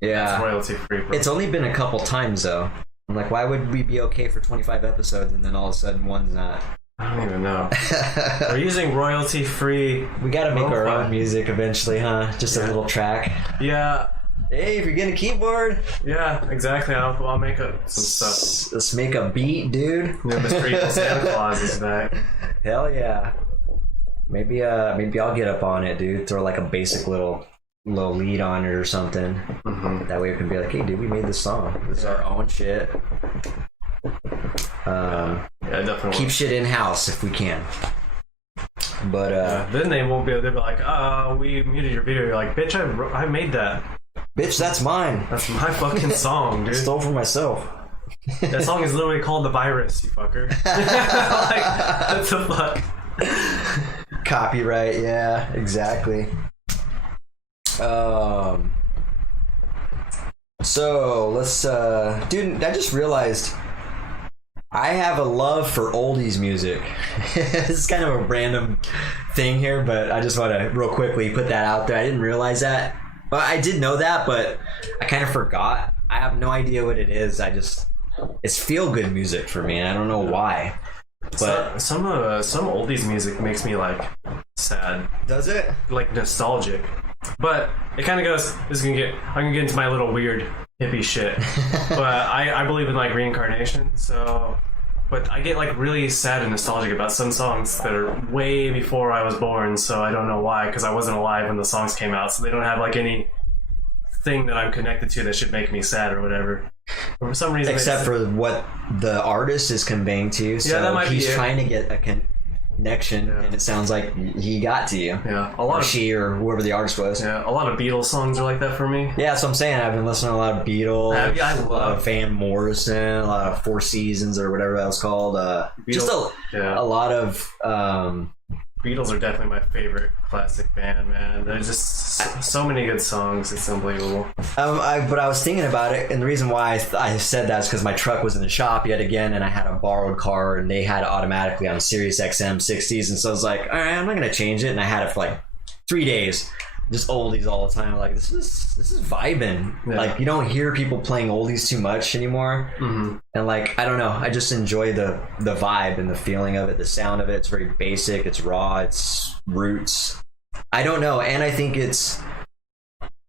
Yeah. it's royalty free." Bro. It's only been a couple times though. I'm like, why would we be okay for 25 episodes and then all of a sudden one's not? I don't even know. We're using royalty free. We gotta make our own music eventually, huh? Just a little track. Yeah, Hey, if you're getting a keyboard, yeah, exactly. I'll make up some stuff. let's make a beat, dude. Mr. Evil Santa Claus is back. Hell yeah. Maybe I'll get up on it, dude. Throw like a basic little lead on it or something. Mm-hmm. That way we can be like, hey, dude, we made this song. This is our own shit. Yeah, definitely. Keep shit in house if we can. But then they won't be able to be like, we muted your video. You're like, bitch, I made that. bitch, that's mine. That's my fucking song, dude. Stole from myself. That song is literally called The Virus, you fucker. Like, what the fuck? Copyright, yeah, exactly. So let's dude, I just realized I have a love for oldies music. This is kind of a random thing here, but I just want to real quickly put that out there. I didn't realize that. Well, I did know that, but I kind of forgot. I have no idea what it is. It's feel good music for me. I don't know why. But some oldies music makes me like sad, does it? like nostalgic. But it kind of goes. I'm gonna get into my little weird hippie shit. But I believe in like reincarnation. So, but I get like really sad and nostalgic about some songs that are way before I was born. So I don't know why, because I wasn't alive when the songs came out. So they don't have like any thing that I'm connected to that should make me sad or whatever. But for some reason, Except for what the artist is conveying to you. So that might be he's it. trying to get a connection, and it sounds like he got to you. Yeah, Or she or whoever the artist was. Yeah, a lot of Beatles songs are like that for me. Yeah, that's what I'm saying. I've been listening to a lot of Beatles, I a lot of Van Morrison, a lot of Four Seasons or whatever that was called. Just a lot of. Beatles are definitely my favorite classic band, man. There's just so many good songs. It's unbelievable. But I was thinking about it, and the reason why I said that is because my truck was in the shop yet again, and I had a borrowed car, and they had it automatically on Sirius XM 60s, and so I was like, all right, I'm not gonna change it, and I had it for like 3 days. Just oldies all the time. Like this is vibing. Yeah. Like you don't hear people playing oldies too much anymore. Mm-hmm. And like I don't know, I just enjoy the vibe and the feeling of it, the sound of it. It's very basic. It's raw. It's roots. I don't know, and I think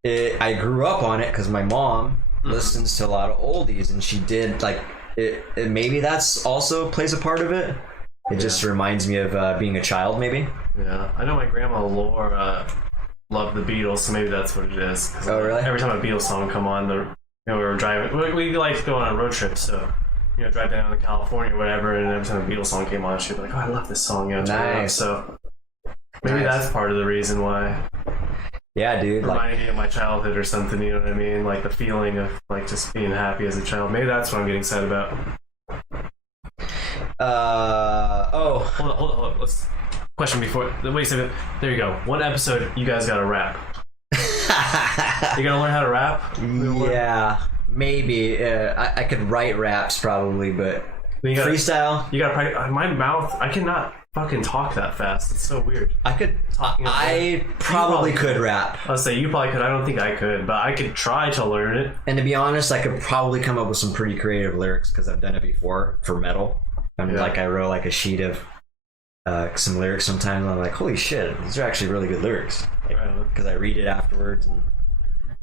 I grew up on it because my mom listens to a lot of oldies, and she did like it. Maybe that's also plays a part of it. It just reminds me of being a child, maybe. Yeah, I know my grandma Laura loved the Beatles, so maybe that's what it is. Oh, really? Every time a Beatles song would come on, we were driving. We like to go on a road trip, so drive down to California or whatever, and every time a Beatles song came on, she'd be like, "Oh, I love this song." Turn it up. Nice. So maybe that's part of the reason why. Yeah, dude. Reminding me of my childhood or something. You know what I mean? Like the feeling of like just being happy as a child. Maybe that's what I'm getting sad about. Hold on. Let's question before. Wait a second. There you go. One episode. You guys got to rap. You gotta learn how to rap. Yeah, maybe. I could write raps probably, but freestyle. You gotta. My mouth. I cannot fucking talk that fast. It's so weird. I probably could rap. I'll say you probably could. I don't think I could, but I could try to learn it. And to be honest, I could probably come up with some pretty creative lyrics because I've done it before for metal. Like I wrote like a sheet of some lyrics sometimes, and I'm like, holy shit, these are actually really good lyrics. Because I read it afterwards, and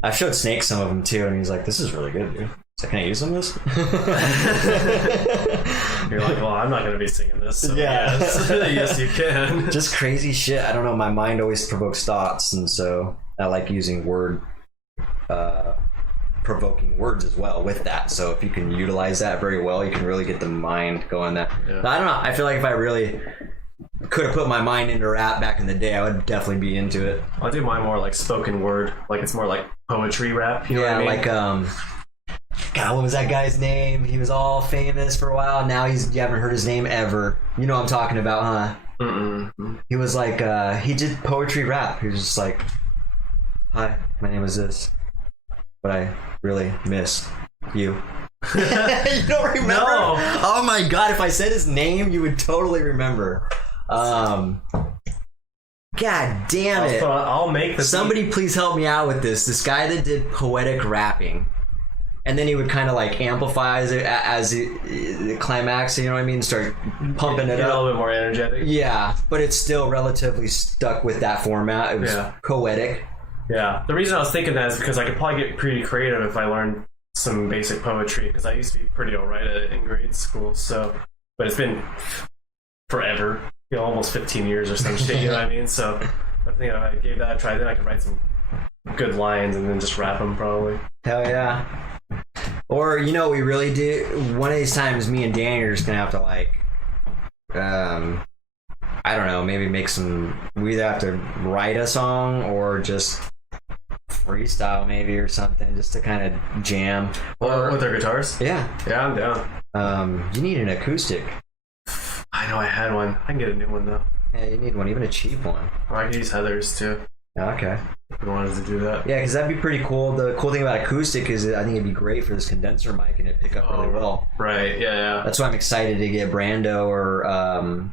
I showed Snake some of them too, and he's like, this is really good, dude. So can I use some of this? You're like, well, I'm not going to be singing this. So yeah. Yes, you can. Just crazy shit. I don't know. My mind always provokes thoughts, and so I like using provoking words as well with that. So if you can utilize that very well, you can really get the mind going. I don't know. I feel like if I really could have put my mind into rap back in the day, I would definitely be into it. I'll do mine more like spoken word. Like it's more like poetry rap. You know what I mean? Like God, what was that guy's name? He was all famous for a while. Now you haven't heard his name ever. You know what I'm talking about, huh? Mm-mm. He was like, he did poetry rap. He was just like, hi, my name is this, but I really miss you. You don't remember? No. Oh my God, if I said his name, you would totally remember. God damn it. I'll make the Somebody please help me out with this. This guy that did poetic rapping. And then he would kind of like amplify as the climax, you know what I mean? Start pumping it a up. little bit more energetic. Yeah, but it's still relatively stuck with that format. It was poetic. Yeah. The reason I was thinking that is because I could probably get pretty creative if I learned some basic poetry, because I used to be pretty alright at it in grade school. So, but it's been forever, you know, almost 15 years or some shit, you know what I mean? So I think if I gave that a try, then I could write some good lines and then just rap them probably. Hell yeah. Or, you know, we really do. One of these times, me and Danny are just gonna have to like, I don't know, maybe make some. We either have to write a song or just freestyle, maybe, or something, just to kind of jam. Or with their guitars. Yeah, Yeah, I'm down. you need an acoustic. I know I had one. I can get a new one though. Yeah, you need one, even a cheap one. Or I could use Heather's too. Okay. If you wanted to do that. Yeah, because that'd be pretty cool. The cool thing about acoustic is I think it'd be great for this condenser mic, and it'd pick up really well. Right, yeah. That's why I'm excited to get Brando or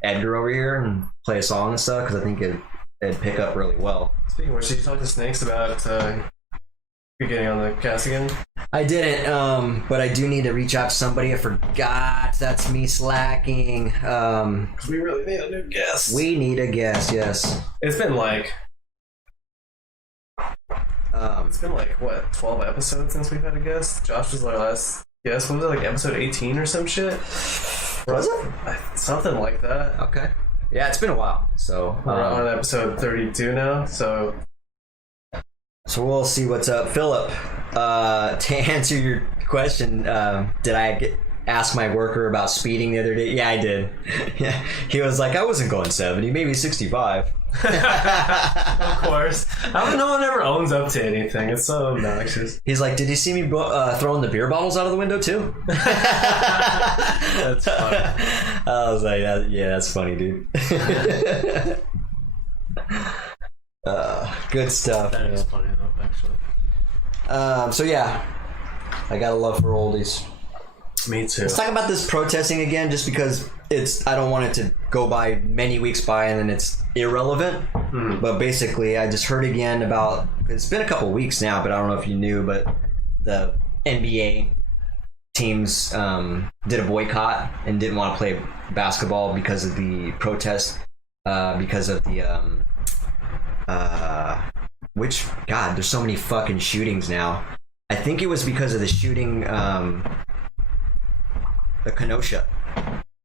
Edgar over here and play a song and stuff, because I think it'd pick up really well. Speaking of which, did you talk to Snakes about getting on the cast again? I didn't, but I do need to reach out to somebody. I forgot. That's me slacking. Because we really need a new guest. We need a guest, yes. It's been like... what, 12 episodes since we've had a guest? Josh was our last guest. What was it, like episode 18 or some shit? Was it? Something like that. Okay. Yeah, it's been a while. So We're on episode 32 now, so we'll see what's up. Philip, to answer your question, did I ask my worker about speeding the other day? Yeah, I did. Yeah, he was like, I wasn't going 70, maybe 65. of course. No one ever owns up to anything. It's so obnoxious. He's like, did you see me throwing the beer bottles out of the window too? That's funny. I was like, yeah, that's funny, dude. Good stuff. That is funny though, actually. So yeah, I got a love for oldies. Me too. Let's talk about this protesting again, just because I don't want it to go by many weeks by and then it's irrelevant. But basically, I just heard again about, it's been a couple weeks now, but I don't know if you knew, but the NBA teams did a boycott and didn't want to play basketball because of the protest, because of the God, there's so many fucking shootings now. I think it was because of the shooting, the Kenosha,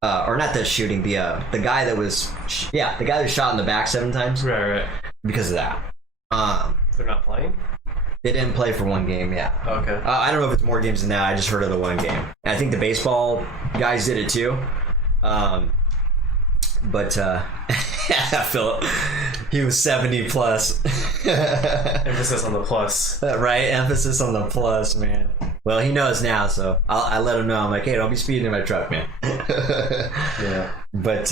or not the shooting, the guy that was, the guy that was shot in the back 7 times. Right. Because of that. They're not playing? They didn't play for 1 game, yeah. Okay. I don't know if it's more games than that. I just heard of the 1 game. And I think the baseball guys did it too. But Philip, he was 70 plus. Emphasis on the plus. Right? Emphasis on the plus, man. Well, he knows now, so I let him know. I'm like, hey, don't be speeding in my truck, man. Yeah. But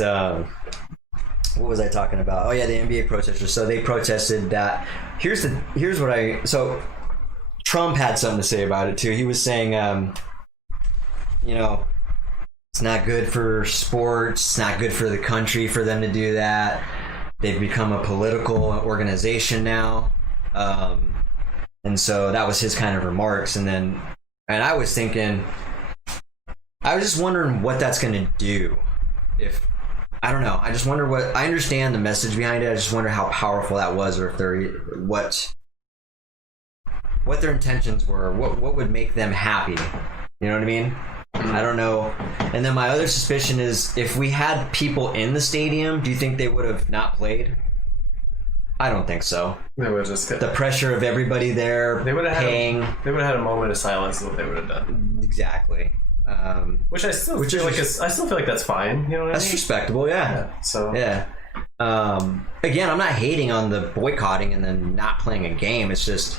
what was I talking about? Oh yeah, the NBA protesters. So they protested that. So Trump had something to say about it too. He was saying, it's not good for sports. It's not good for the country for them to do that. They've become a political organization now. And so that was his kind of remarks. And I was thinking, I was just wondering what that's going to do. I don't know. I just wonder I understand the message behind it. I just wonder how powerful that was, or if what their intentions were. What would make them happy? You know what I mean? I don't know. And then my other suspicion is, if we had people in the stadium, do you think they would have not played? I don't think so. They would have just the pressure of everybody there. They would have paying. They would have had a moment of silence. Is what they would have done. Exactly. Which I still feel like that's fine. You know what I mean? That's respectable. Yeah. So yeah. Again, I'm not hating on the boycotting and then not playing a game. It's just,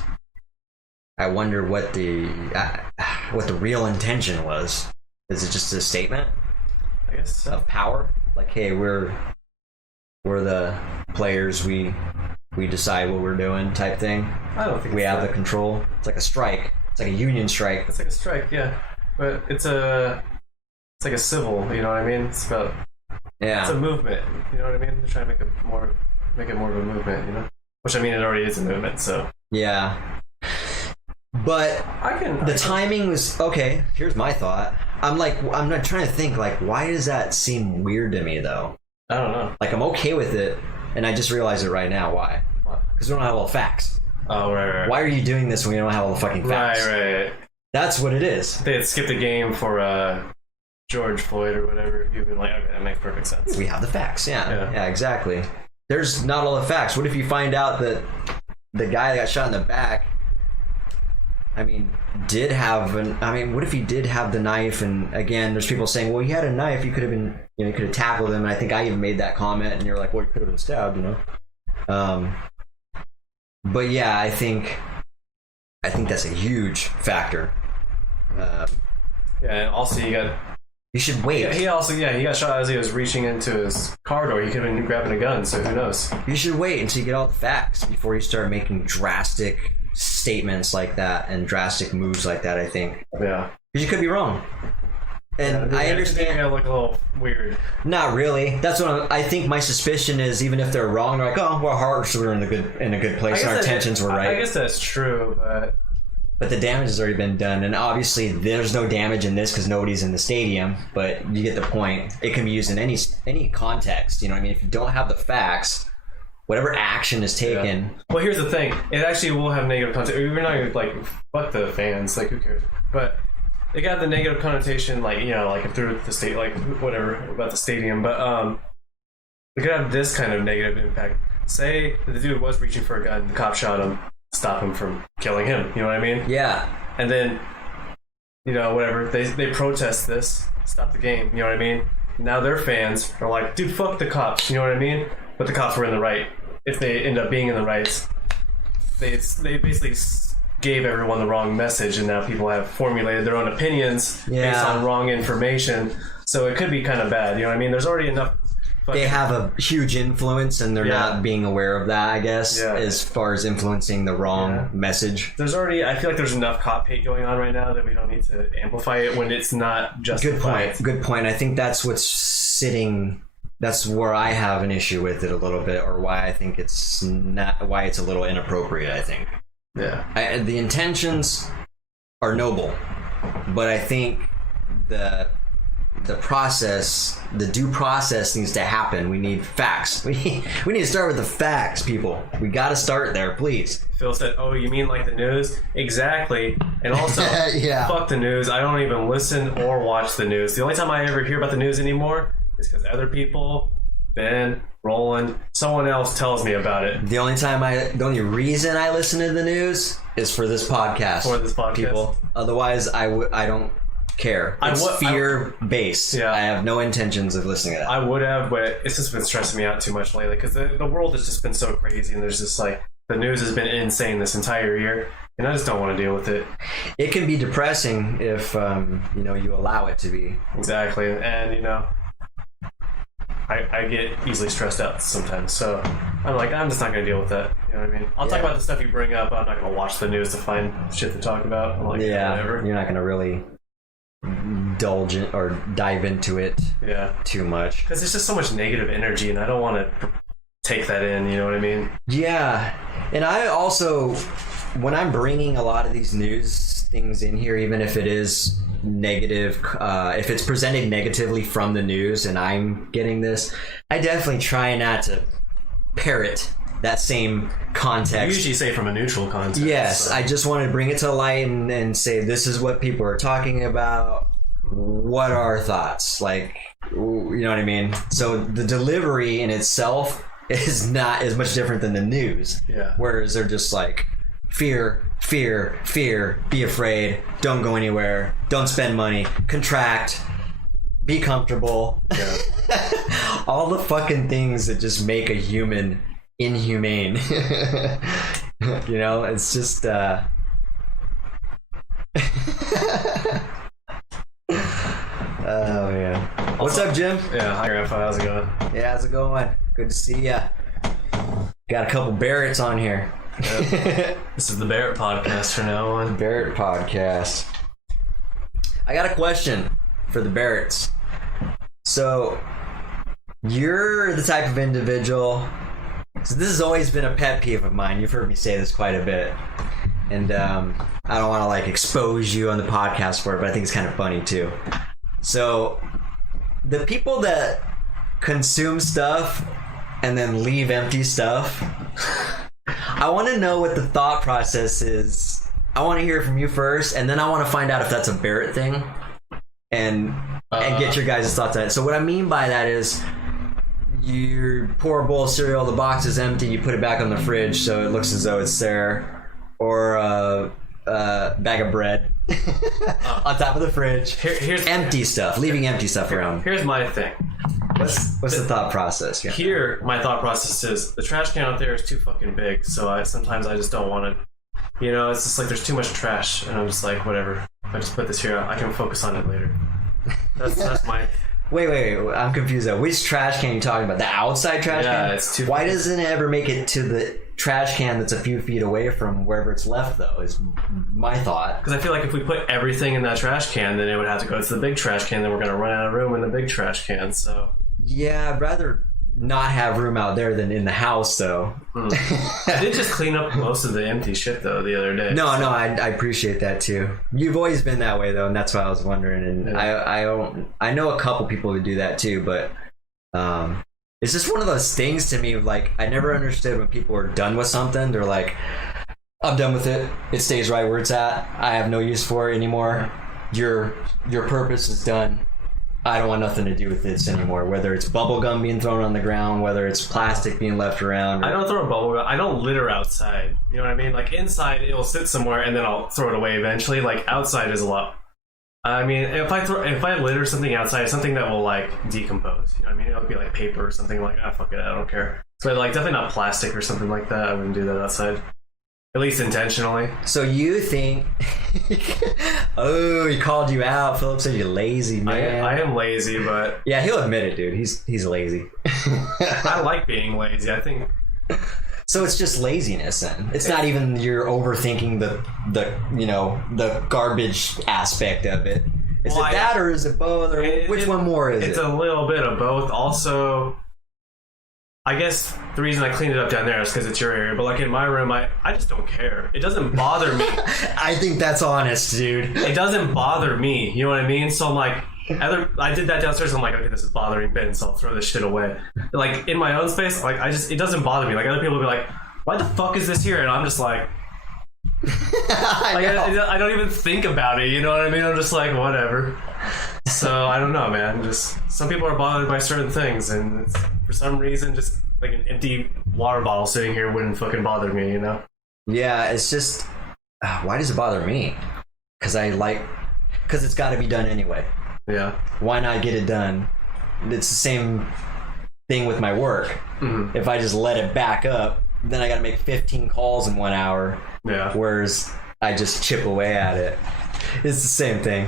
I wonder what the real intention was. Is it just a statement I guess so. of power? Like, hey, we're the players. We decide what we're doing, type thing. I don't think We it's have that. the control. It's like a strike. It's like a union strike. It's like a strike, yeah. But it's like a civil, you know what I mean? It's a Yeah. movement, you know what I mean? They're trying to make it more of a movement, you know? Which I mean, it already is a movement, so. Yeah. But the timing was okay. Here's my thought. I'm not trying to think, like, why does that seem weird to me though? I don't know. Like, I'm okay with it, and I just realized it right now. Why? Because we don't have all the facts. Oh, right. Why are you doing this when you don't have all the fucking facts? Right. That's what it is. They had skipped a game for George Floyd or whatever. You've been like, okay, that makes perfect sense. We have the facts. Yeah. Yeah, exactly. There's not all the facts. What if you find out that the guy that got shot in the back, what if he did have the knife? And again, there's people saying, well, he had a knife. You could have been, you could have tackled him. And I think I even made that comment, and you're like, well, he could have been stabbed, But yeah, I think that's a huge factor. Yeah, and also You should wait. he got shot as he was reaching into his car door. He could have been grabbing a gun, so who knows? You should wait until you get all the facts before you start making drastic statements like that and drastic moves like that, I think. Yeah. Because you could be wrong. And I understand. They look a little weird. Not really. That's what I think. My suspicion is, even if they're wrong, they're like, oh, well, our hearts were in a good place, and our intentions were right. I guess that's true, but the damage has already been done, and obviously there's no damage in this because nobody's in the stadium. But you get the point. It can be used in any context. You know what I mean? If you don't have the facts, whatever action is taken. Yeah. Well, here's the thing. It actually will have negative content. We're not like, fuck the fans. Like, who cares? But it got the negative connotation, like, like through the state, like whatever about the stadium. But it could have this kind of negative impact. Say the dude was reaching for a gun, the cop shot him, stop him from killing him. You know what I mean? Yeah. And then, whatever, they protest this, stop the game. You know what I mean? Now their fans are like, dude, fuck the cops. You know what I mean? But the cops were in the right. If they end up being in the right, they basically gave everyone the wrong message, and now people have formulated their own opinions based on wrong information. So it could be kind of bad. You know what I mean? There's already enough. They have a huge influence, and they're not being aware of that, I guess, as far as influencing the wrong message. I feel like there's enough cop hate going on right now that we don't need to amplify it when it's not justified. Good point. I think that's that's where I have an issue with it a little bit, or why I think it's a little inappropriate, I think. Yeah. The intentions are noble, but I think the process, the due process needs to happen. We need facts. We need to start with the facts, people. We got to start there, please. Phil said, oh, you mean like the news? Exactly. And also, fuck the news. I don't even listen or watch the news. The only time I ever hear about the news anymore is because other people, Ben, Roland, someone else tells me about it. The only reason I listen to the news is for this podcast. People. Otherwise, I don't care. It's fear-based. Yeah. I have no intentions of listening to that. I would have, but it's just been stressing me out too much lately because the world has just been so crazy, and there's just like, the news has been insane this entire year, and I just don't want to deal with it. It can be depressing if you allow it to be. Exactly. And I get easily stressed out sometimes, so I'm like, I'm just not going to deal with that. You know what I mean? I'll talk about the stuff you bring up. I'm not going to watch the news to find shit to talk about. I'm like, whatever. You're not going to really indulge in or dive into it too much. Because there's just so much negative energy, and I don't want to take that in, you know what I mean? Yeah. And I also, when I'm bringing a lot of these news things in here, even if it is negative, if it's presented negatively from the news and I'm getting this, I definitely try not to parrot that same context. You usually say from a neutral context. Yes, so. I just want to bring it to light and say this is what people are talking about. What are our thoughts? Like, you know what I mean? So the delivery in itself is not as much different than the news. Yeah. Whereas they're just like, fear, fear, fear, be afraid, don't go anywhere, don't spend money, contract, be comfortable. Yeah. All the fucking things that just make a human inhumane. It's just What's up, Jim? Yeah, hi, Grandpa. How's it going? Yeah, how's it going? Good to see ya. Got a couple Barretts on here. Yep. This is the Barrett podcast for now on. Barrett podcast. I got a question for the Barretts. So, you're the type of individual. So this has always been a pet peeve of mine. You've heard me say this quite a bit. And I don't want to like expose you on the podcast for it, but I think it's kind of funny too. So, the people that consume stuff and then leave empty stuff, I want to know what the thought process is. I want to hear from you first, and then I want to find out if that's a Barrett thing, and get your guys' thoughts on it. So what I mean by that is, you pour a bowl of cereal, the box is empty, you put it back on the fridge so it looks as though it's there, or a bag of bread on top of the fridge. Here's empty stuff, leaving empty stuff around. Here's my thing. What's the thought process? Yeah. Here, my thought process is the trash can out there is too fucking big, so sometimes I just don't want to. You know, it's just like there's too much trash, and I'm just like, whatever. If I just put this here, I can focus on it later. That's my. Wait, I'm confused though. Which trash can are you talking about? The outside trash can? Yeah, it's too. Why doesn't it ever make it to the trash can that's a few feet away from wherever it's left, though, is my thought. Because I feel like if we put everything in that trash can, then it would have to go to the big trash can, then we're going to run out of room in the big trash can, so... Yeah, I'd rather not have room out there than in the house, though. I did just clean up most of the empty shit, though, the other day. No, I appreciate that, too. You've always been that way, though, and that's why I was wondering, and yeah. I know a couple people who do that, too, but... it's just one of those things to me, like, I never understood when people are done with something. They're like, I'm done with it. It stays right where it's at. I have no use for it anymore. Your purpose is done. I don't want nothing to do with this anymore. Whether it's bubble gum being thrown on the ground, whether it's plastic being left around. I don't throw a bubble gum. I don't litter outside. You know what I mean? Like, inside, it'll sit somewhere, and then I'll throw it away eventually. Like, outside is a lot. I mean, if I litter something outside, something that will like decompose, you know what I mean? It'll be like paper or something like, fuck it, I don't care. So like definitely not plastic or something like that. I wouldn't do that outside, at least intentionally. So you think? Oh, he called you out. Philip said you're lazy, man. I am lazy, but yeah, he'll admit it, dude. He's lazy. I like being lazy. I think. So it's just laziness then. It's not even you're overthinking the garbage aspect of it. Is it that or is it both? Or which one more is it? It's a little bit of both. Also, I guess the reason I cleaned it up down there is because it's your area. But like in my room, I just don't care. It doesn't bother me. I think that's honest, dude. It doesn't bother me. You know what I mean? So I'm like, I did that downstairs. I'm like, okay, this is bothering Ben, so I'll throw this shit away. Like in my own space, like it doesn't bother me. Like other people will be like, why the fuck is this here? And I'm just like, I don't even think about it. You know what I mean? I'm just like, whatever. So I don't know, man. Just some people are bothered by certain things, and for some reason, just like an empty water bottle sitting here wouldn't fucking bother me. You know? Yeah, it's just why does it bother me? Because it's got to be done anyway. Yeah. Why not get it done? It's the same thing with my work. Mm-hmm. If I just let it back up, then I got to make 15 calls in 1 hour. Yeah. Whereas I just chip away at it. It's the same thing.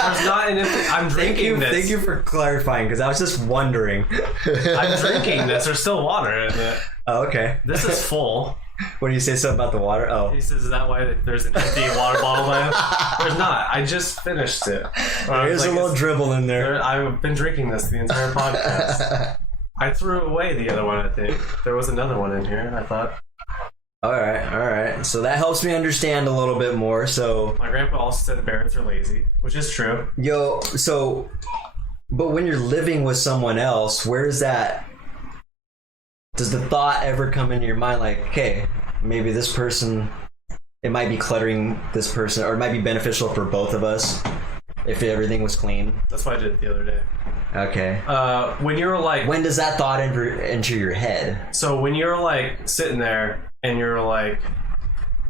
I'm drinking this. Thank you for clarifying, because I was just wondering. I'm drinking this. There's still water in it. Oh, okay. This is full. What do you say something about the water? Oh. He says, is that why there's an empty water bottle there? There's not. I just finished it. There's a little dribble in there. I've been drinking this the entire podcast. I threw away the other one, I think. There was another one in here, I thought. All right. So that helps me understand a little bit more. So my grandpa also said Barretts are lazy, which is true. But when you're living with someone else, does the thought ever come into your mind like, okay, maybe this person, it might be cluttering this person, or it might be beneficial for both of us if everything was clean? That's what I did the other day. Okay. When you're like... When does that thought enter your head? So when you're like sitting there and you're like,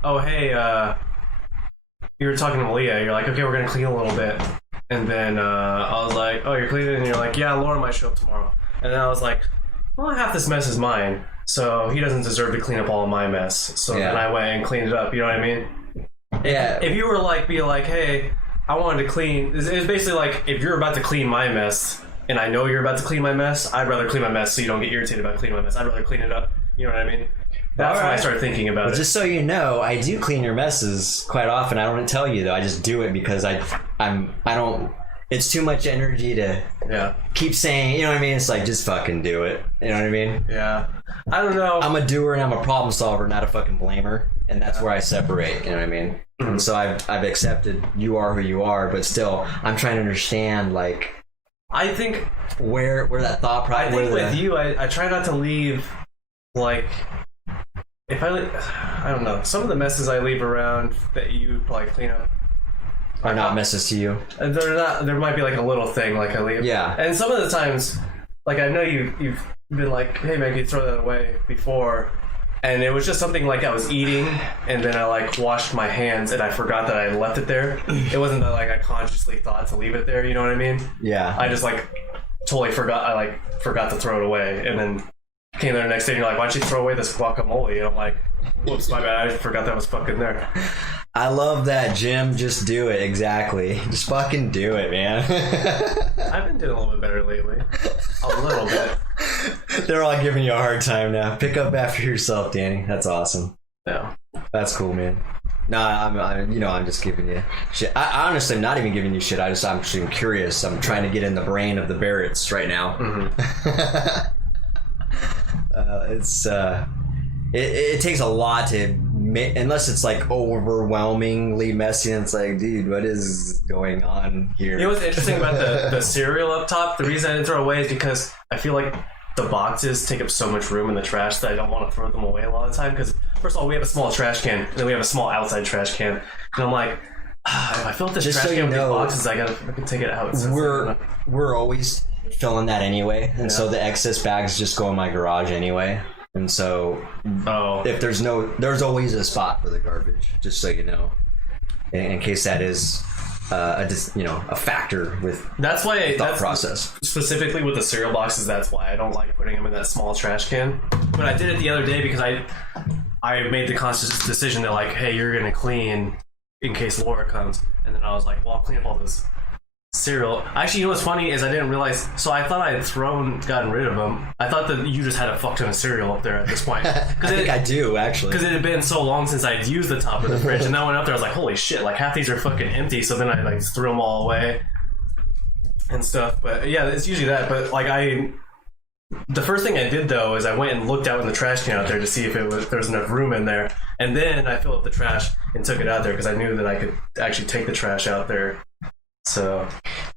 oh, hey, you were talking to Malia, you're like, okay, we're going to clean a little bit. And then I was like, oh, you're cleaning? And you're like, yeah, Lauren might show up tomorrow. And then I was like, well, half this mess is mine, so he doesn't deserve to clean up all of my mess. So then I went and cleaned it up, you know what I mean? Yeah. If you were like, be like, hey, I wanted to clean. It's basically like if you're about to clean my mess, and I know you're about to clean my mess, I'd rather clean my mess so you don't get irritated about cleaning my mess. I'd rather clean it up. You know what I mean? That's when I started thinking about it. Just so you know, I do clean your messes quite often. I don't tell you though. I just do it because I don't. It's too much energy to keep saying. You know what I mean? It's like just fucking do it. You know what I mean? Yeah. I don't know. I'm a doer and I'm a problem solver, not a fucking blamer, and that's where I separate. You know what I mean? Mm-hmm. And so I've accepted you are who you are, but still, I'm trying to understand like. I think where that thought process. I think with you, I try not to leave like. If I don't know, some of the messes I leave around that you like clean up are not messes to you. They're not. There might be like a little thing like I leave. Yeah. And some of the times, like I know you've been like, hey man, can you throw that away before? And it was just something like I was eating, and then I like washed my hands, and I forgot that I left it there. It wasn't that like I consciously thought to leave it there. You know what I mean? Yeah. I just like totally forgot. I like forgot to throw it away, and then. Came there the next day and you're like, why don't you throw away this guacamole? And I'm like, whoops, my bad, I forgot that was fucking there. I love that, Jim. Just do it. Exactly. Just fucking do it, man. I've been doing a little bit better lately. A little bit. They're all giving you a hard time now. Pick up after yourself, Danny. That's awesome. Yeah. That's cool, man. No, I'm just giving you shit. I honestly am not even giving you shit. I'm actually curious. I'm trying to get in the brain of the Barretts right now. Mm-hmm. It takes a lot to unless it's like overwhelmingly messy and it's like, dude, what is going on here? You know what's interesting about the cereal up top? The reason I didn't throw away is because I feel like the boxes take up so much room in the trash that I don't want to throw them away a lot of the time because first of all we have a small trash can and then we have a small outside trash can and I'm like if I fill up this trash can with these boxes I can take it out. We're always filling that anyway, and so the excess bags just go in my garage anyway, and so if there's always a spot for the garbage, just so you know, in case that is a factor with that's why thought process. Specifically with the cereal boxes, that's why I don't like putting them in that small trash can. But I did it the other day because I made the conscious decision that like, hey, you're gonna clean in case Laura comes, and then I was like, well, I'll clean up all this cereal. Actually, you know what's funny is I didn't realize. So I thought I had gotten rid of them. I thought that you just had a fuck ton of cereal up there at this point. I think I do actually. Because it had been so long since I'd used the top of the fridge, and then I went up there. I was like, holy shit! Like half these are fucking empty. So then I like threw them all away and stuff. But yeah, it's usually that. But like the first thing I did though is I went and looked out in the trash can out there to see if there was enough room in there, and then I filled up the trash and took it out there because I knew that I could actually take the trash out there. So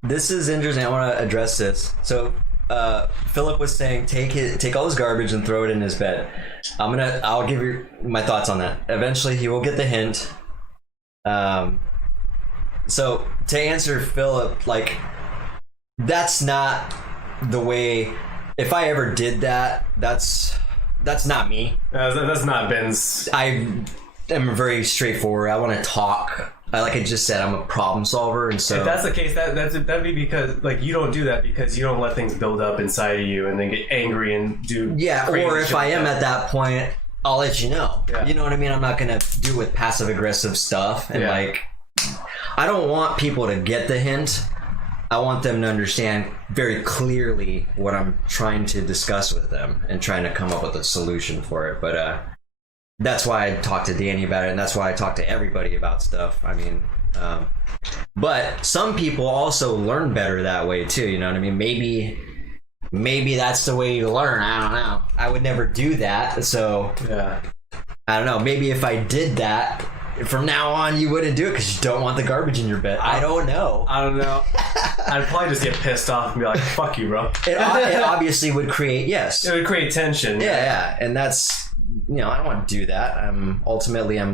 this is interesting. I want to address this. So Philip was saying take all his garbage and throw it in his bed. I'll give you my thoughts on that. Eventually he will get the hint. So to answer Philip, like that's not the way. If I ever did that, that's not me. That's not Ben's. I am very straightforward. I want to talk. Like I just said, I'm a problem solver, and so if that's the case, that'd be because like you don't do that because you don't let things build up inside of you and then get angry and do or if I am at that point, I'll let you know. Yeah. You know what I mean? I'm not gonna do with passive aggressive stuff and like I don't want people to get the hint. I want them to understand very clearly what I'm trying to discuss with them and trying to come up with a solution for it. But that's why I talked to Danny about it, and that's why I talk to everybody about stuff. I mean, but some people also learn better that way too. You know what I mean? Maybe that's the way you learn. I don't know. I would never do that. So I don't know. Maybe if I did that, from now on you wouldn't do it because you don't want the garbage in your bed. I don't know. I'd probably just get pissed off and be like, fuck you, bro. It obviously would create, yes. It would create tension. Yeah. And that's, I don't want to do that. I'm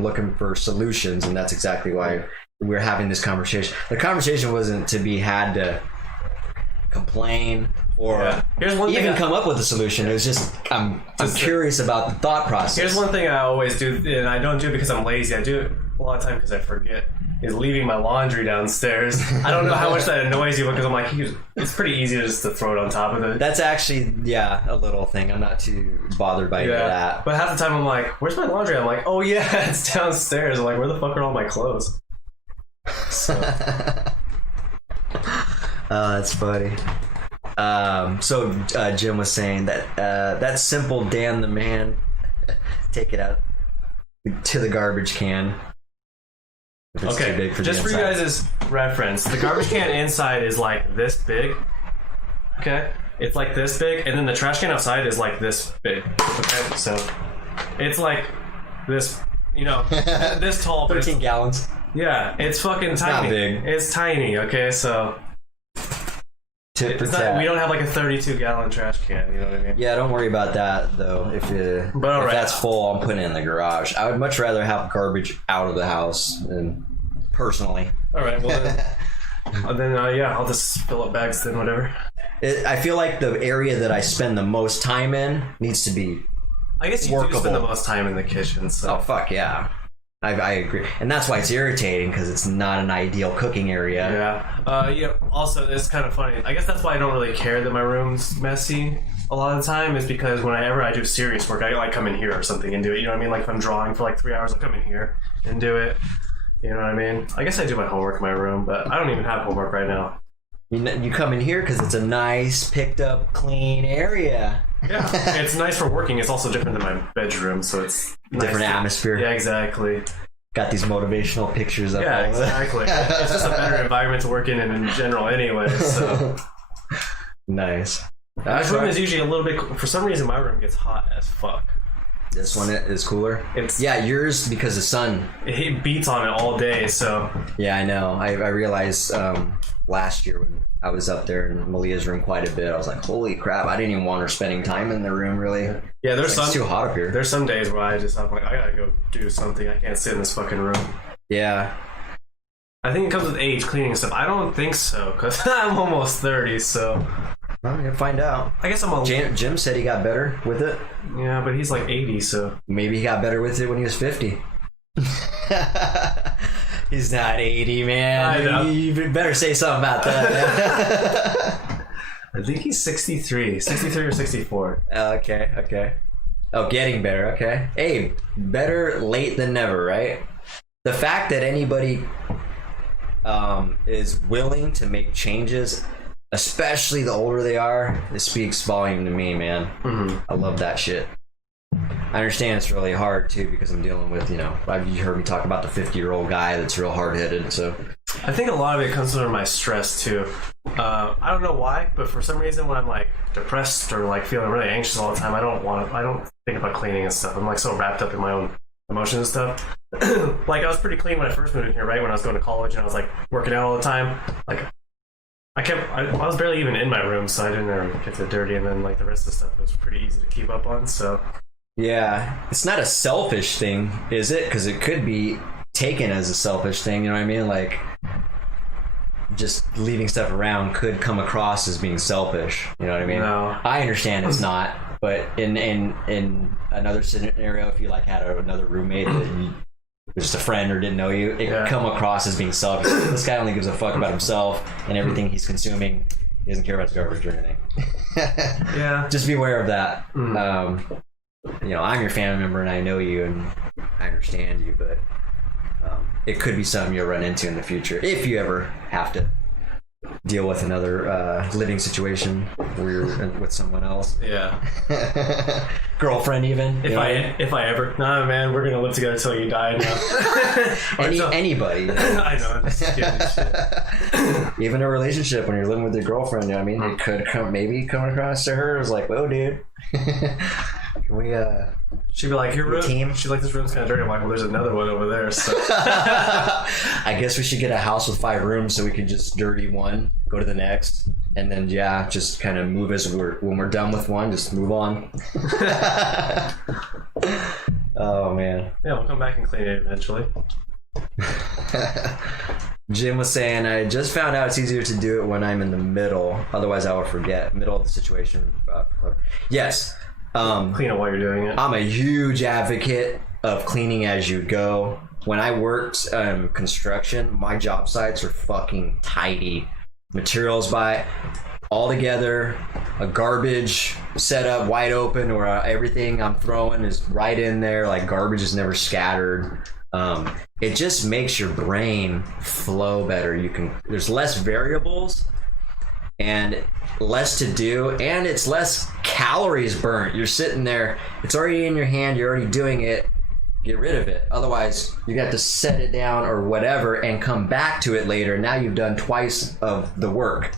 looking for solutions, and that's exactly why we're having this conversation. The conversation wasn't to be had to complain or even come up with a solution. It was just I'm curious about the thought process. Here's one thing I always do, and I don't do it because I'm lazy. I do it a lot of time because I forget. Is leaving my laundry downstairs. I don't know how much that annoys you because I'm like, it's pretty easy just to throw it on top of it. That's actually, a little thing. I'm not too bothered by that. But half the time I'm like, where's my laundry? I'm like, oh yeah, it's downstairs. I'm like, where the fuck are all my clothes? So. That's funny. So Jim was saying that that simple Dan the man, take it out to the garbage can. If it's too big for just for you guys' reference, the garbage can inside is like this big. Okay, it's like this big, and then the trash can outside is like this big. Okay, so it's like this, this tall. 13 gallons. Yeah, it's fucking tiny. Not big. It's tiny. Okay, so. We don't have like a 32-gallon trash can, you know what I mean? Yeah, don't worry about that though. If that's full, I'm putting it in the garage. I would much rather have garbage out of the house, personally. All right, well then, I'll just fill up bags then, whatever. I feel like the area that I spend the most time in needs to be I guess you workable. do spend the most time in the kitchen, so. Oh, fuck yeah. I agree. And that's why it's irritating, because it's not an ideal cooking area. Yeah. Also, it's kind of funny. I guess that's why I don't really care that my room's messy a lot of the time, is because whenever I do serious work, I like come in here or something and do it. You know what I mean? Like if I'm drawing for like 3 hours, I'll come in here and do it. You know what I mean? I guess I do my homework in my room, but I don't even have homework right now. You come in here because it's a nice, picked up, clean area. Yeah, it's nice for working. It's also different than my bedroom, so it's different atmosphere. Yeah, exactly. Got these motivational pictures up. Yeah, exactly. It's just a better environment to work in general, anyway. So nice. My room is usually a little bit. For some reason, my room gets hot as fuck. This one is cooler. Yours because the sun. It beats on it all day. So yeah, I know. I realized last year when I was up there in Malia's room quite a bit, I was like, holy crap! I didn't even want her spending time in the room. Really. Yeah, it's too hot up here. There's some days where I'm like, I gotta go do something. I can't sit in this fucking room. Yeah. I think it comes with age, cleaning stuff. I don't think so, because I'm almost 30, so. Well, you'll find out. I guess I'm Jim said he got better with it. Yeah, but he's like 80, so. Maybe he got better with it when he was 50. He's not 80, man. I know. You better say something about that. I think he's 63 or 64. Okay. Oh, getting better, okay. Hey, better late than never, right? The fact that anybody is willing to make changes, especially the older they are, it speaks volume to me, man. Mm-hmm. I love that shit. I understand it's really hard too, because I'm dealing with, you heard me talk about the 50-year-old guy that's real hard-headed, so. I think a lot of it comes from my stress too. I don't know why, but for some reason when I'm like depressed or like feeling really anxious all the time, I don't think about cleaning and stuff. I'm like so wrapped up in my own emotions and stuff. Like I was pretty clean when I first moved in here, right? When I was going to college and I was like working out all the time. Like I was barely even in my room, so I didn't ever get that dirty, and then like the rest of the stuff was pretty easy to keep up on, so. Yeah, it's not a selfish thing, is it? Because it could be taken as a selfish thing, you know what I mean? Like, just leaving stuff around could come across as being selfish, you know what I mean? No. I understand it's not, but in another scenario, if you like had another roommate that you, just a friend or didn't know you, it could come across as being selfish. This guy only gives a fuck about himself and everything he's consuming. He doesn't care about the garbage or anything. Yeah. Just be aware of that. I'm your family member and I know you and I understand you, but it could be something you'll run into in the future if you ever have to deal with another living situation where you're with someone else. Yeah. Girlfriend even. If I ever. Nah, man, we're gonna live together until you die now. Anybody. I know. I'm just kidding. Shit. Even a relationship when you're living with your girlfriend, you know what I mean? It could come across to her as like, whoa, dude. Can we she'd be like, your room team? She's like, this room's kind of dirty. I'm like, well, there's another one over there, so. I guess we should get a house with 5 rooms so we could just dirty one, go to the next, and then just kind of move when we're done with one, just move on. Oh man. Yeah, we'll come back and clean it eventually. Jim was saying, I just found out it's easier to do it when I'm in the middle, otherwise I would forget. Middle of the situation. Yes. Clean it while you're doing it. I'm a huge advocate of cleaning as you go. When I worked construction, my job sites are fucking tidy. Materials by all together, a garbage set up wide open, or everything I'm throwing is right in there. Like garbage is never scattered. It just makes your brain flow better. There's less variables, and less to do, and it's less calories burnt. You're sitting there, it's already in your hand, you're already doing it. Get rid of it. Otherwise, you got to set it down or whatever and come back to it later. Now you've done twice of the work.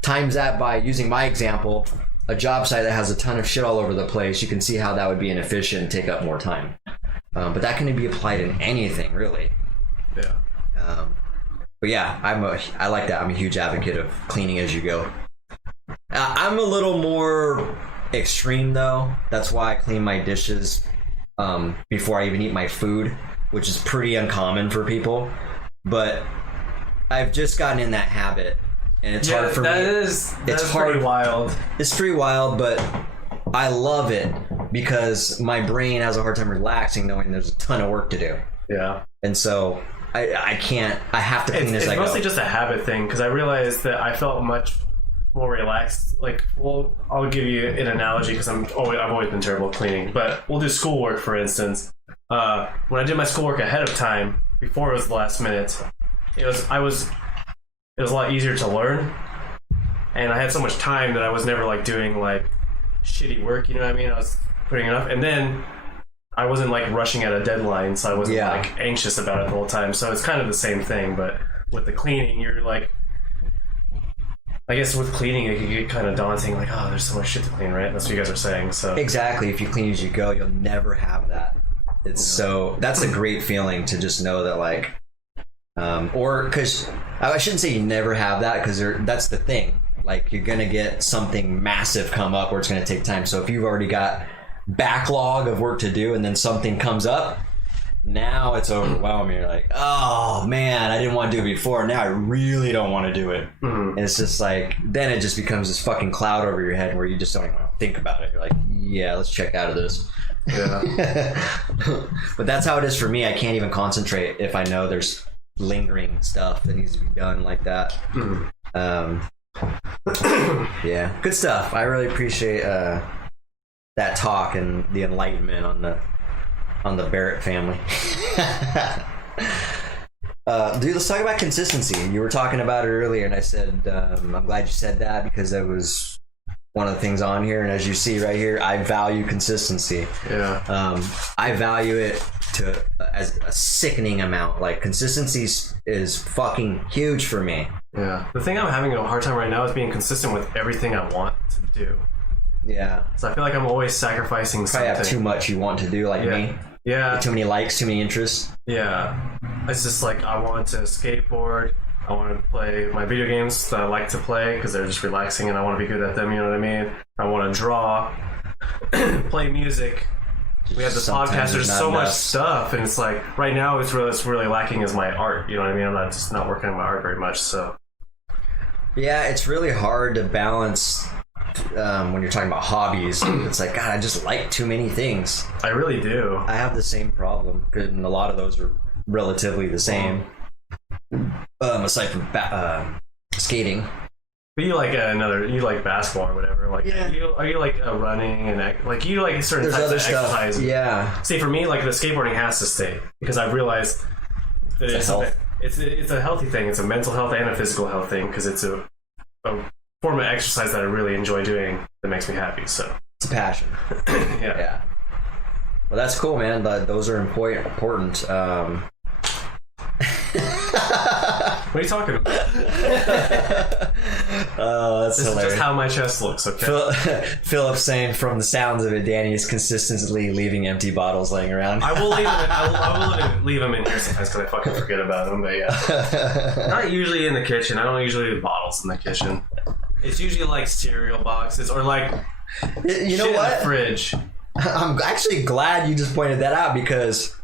Times that by, using my example, a job site that has a ton of shit all over the place. You can see how that would be inefficient and take up more time. But that can be applied in anything, really. Yeah. But yeah, I like that. I'm a huge advocate of cleaning as you go. I'm a little more extreme though. That's why I clean my dishes before I even eat my food, which is pretty uncommon for people. But I've just gotten in that habit, and it's hard for me. It's pretty wild. It's pretty wild, but I love it because my brain has a hard time relaxing knowing there's a ton of work to do. Yeah. And so I can't. I have to clean as I go. It's mostly just a habit thing, because I realized that I felt much more relaxed. Like, well, I'll give you an analogy because I've always been terrible at cleaning. But we'll do schoolwork, for instance. When I did my schoolwork ahead of time, before it was the last minute, it was a lot easier to learn, and I had so much time that I was never like doing like shitty work. You know what I mean? I was putting enough, and then I wasn't like rushing at a deadline, so I wasn't like anxious about it the whole time. So it's kind of the same thing, but with the cleaning, you're like, I guess with cleaning it can get kind of daunting, like, oh, there's so much shit to clean, right? That's what you guys are saying. So exactly, if you clean as you go, you'll never have that. It's so, that's a great feeling to just know that, like, or because I shouldn't say you never have that, because that's the thing. Like, you're gonna get something massive come up where it's gonna take time. So if you've already got backlog of work to do and then something comes up, now it's overwhelming. You're like, oh man, I didn't want to do it before, now I really don't want to do it. And it's just like, then it just becomes this fucking cloud over your head where you just don't even want to think about it. You're like, yeah, let's check out of this. But that's how it is for me. I can't even concentrate if I know there's lingering stuff that needs to be done like that. Yeah, good stuff. I really appreciate that talk and the enlightenment on the Barrett family. Dude, let's talk about consistency. You were talking about it earlier, and I said I'm glad you said that, because that was one of the things on here. And as you see right here, I value consistency. I value it as a sickening amount. Like, consistency is fucking huge for me. The thing I'm having a hard time right now is being consistent with everything I want to do. So I feel like I'm always sacrificing something. Probably have too much you want to do, like me. Too many likes, too many interests. It's just like, I want to skateboard, I want to play my video games that I like to play because they're just relaxing and I want to be good at them, you know what I mean? I want to draw, play music. We have this podcast, there's so much stuff, and it's like, right now it's really lacking is my art, you know what I mean? I'm not working on my art very much, so. Yeah, it's really hard to balance when you're talking about hobbies. It's like, God, I just like too many things. I really do. I have the same problem, and a lot of those are relatively the same, aside from skating. But you like you like basketball or whatever. Like, are you like running and like you like certain types of exercise? Yeah. See, for me, like, the skateboarding has to stay, because I've realized that it's a healthy thing. It's a mental health and a physical health thing, because it's a form of exercise that I really enjoy doing that makes me happy. So it's a passion. Yeah. Well, that's cool, man. But those are important. What are you talking about? Oh, that's this hilarious. Is just how my chest looks, okay? Philip's saying, from the sounds of it, Danny is consistently leaving empty bottles laying around. I will leave them. I will leave them in here sometimes because I fucking forget about them. But yeah, not usually in the kitchen. I don't usually leave bottles in the kitchen. It's usually like cereal boxes or like you know what? In the fridge. I'm actually glad you just pointed that out, because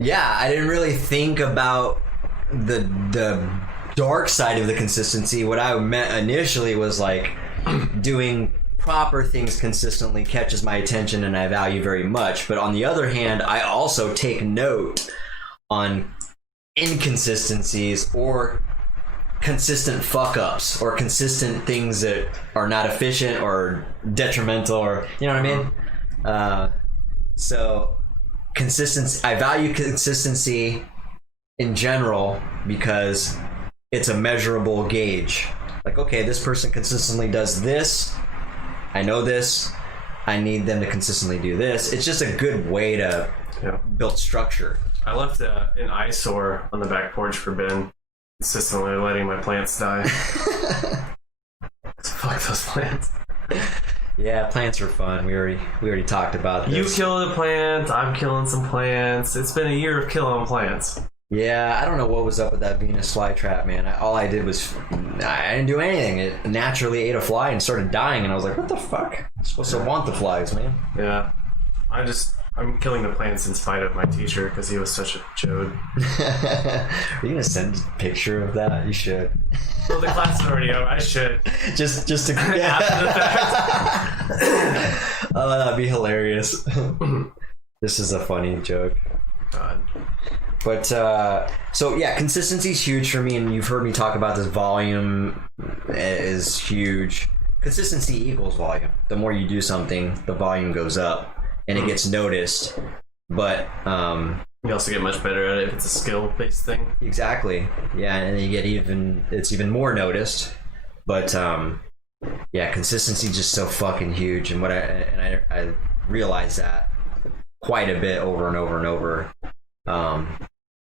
I didn't really think about the dark side of the consistency. What I meant initially was like doing proper things consistently catches my attention and I value very much. But on the other hand, I also take note on inconsistencies or consistent fuck ups or consistent things that are not efficient or detrimental, or you know what I mean? So consistency, I value consistency in general because it's a measurable gauge. Like, okay, this person consistently does this. I know this. I need them to consistently do this. It's just a good way to build structure. I left an eyesore on the back porch for Ben, consistently letting my plants die. Fuck those plants. Yeah, plants are fun. We already talked about this. You kill the plant, I'm killing some plants. It's been a year of killing plants. Yeah, I don't know what was up with that Venus flytrap, man. All I did was I didn't do anything. It naturally ate a fly and started dying, and I was like, "What the fuck? I'm supposed to want the flies, man." Yeah, I'm killing the plants in spite of my teacher because he was such a chode. Are you gonna send a picture of that? You should. Well, the class is already over. I should. just to After the fact. Oh, that'd be hilarious. This is a funny joke. God. But so yeah, consistency is huge for me, and you've heard me talk about this. Volume is huge. Consistency equals volume. The more you do something, the volume goes up, and it gets noticed. But you also get much better at it if it's a skill-based thing. Exactly. Yeah, and you get it's even more noticed. But yeah, consistency is just so fucking huge, and I realize that quite a bit over and over and over.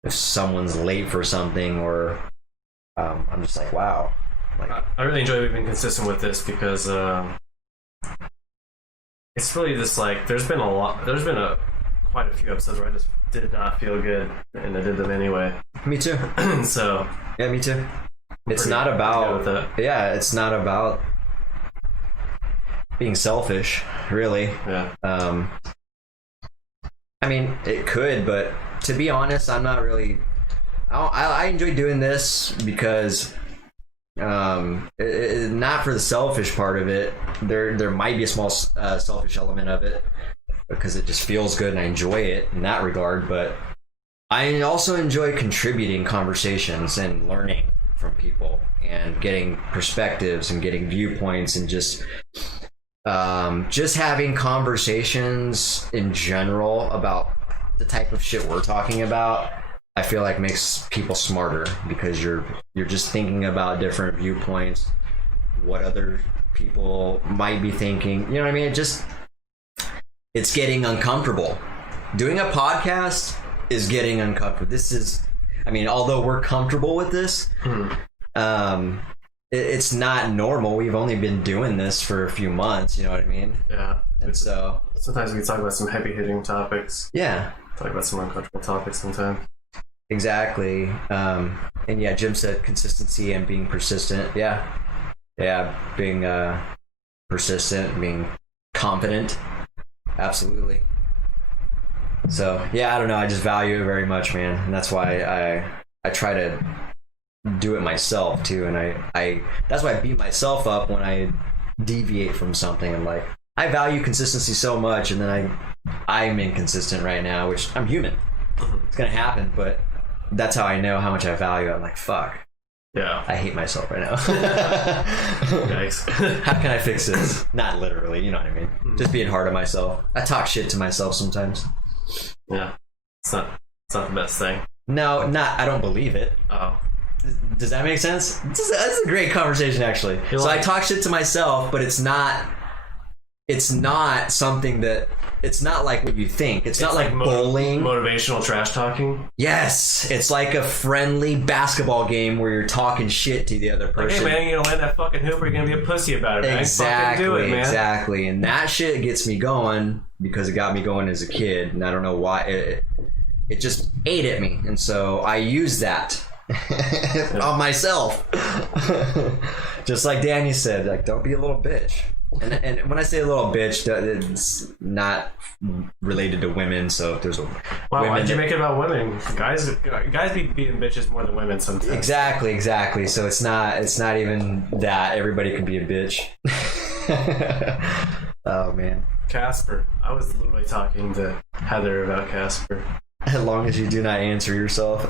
If someone's late for something, or I'm just like, wow. Like, I really enjoy being consistent with this because it's really just like there's been quite a few episodes where I just did not feel good, and I did them anyway. Me too. So yeah, me too. It's not about it's not about being selfish, really. Yeah. I mean, it could, but to be honest, I'm not really. I enjoy doing this because, not for the selfish part of it. There might be a small selfish element of it because it just feels good and I enjoy it in that regard. But I also enjoy contributing conversations and learning from people and getting perspectives and getting viewpoints and just having conversations in general about the type of shit we're talking about. I feel like makes people smarter because you're just thinking about different viewpoints, what other people might be thinking. You know what I mean? It's getting uncomfortable. Doing a podcast is getting uncomfortable. Although we're comfortable with this, it's not normal. We've only been doing this for a few months, you know what I mean? Yeah. And so sometimes we talk about some heavy hitting topics. Yeah. Talk about some uncomfortable topics sometimes. Exactly. And yeah, Jim said consistency and being persistent. Yeah. Being persistent, being confident. Absolutely. So yeah, I don't know. I just value it very much, man. And that's why I try to do it myself too. And I that's why I beat myself up when I deviate from something. I'm like, I value consistency so much, and then I'm inconsistent right now, which I'm human. It's gonna happen, but that's how I know how much I value it. I'm like, fuck. Yeah. I hate myself right now. Yikes. How can I fix this? Not literally, you know what I mean? Just being hard on myself. I talk shit to myself sometimes. Yeah. It's not the best thing. No, I don't believe it. Oh. Does that make sense? This is a great conversation, actually. So I talk shit to myself, but it's not something that, it's not like what you think. It's not like bowling. Motivational trash talking? Yes. It's like a friendly basketball game where you're talking shit to the other person. Like, hey man, you're gonna land that fucking hoop or you're gonna be a pussy about it, man. Exactly, do it, man. Exactly. And that shit gets me going because it got me going as a kid. And I don't know why. It just ate at me. And so I use that on myself. Just like Danny said, like, don't be a little bitch. And when I say a little bitch, it's not related to women. So if there's a why'd you make it about women? Guys be being bitches more than women sometimes. Exactly. So it's not even that. Everybody can be a bitch. Oh man. Casper. I was literally talking to Heather about Casper. As long as you do not answer yourself.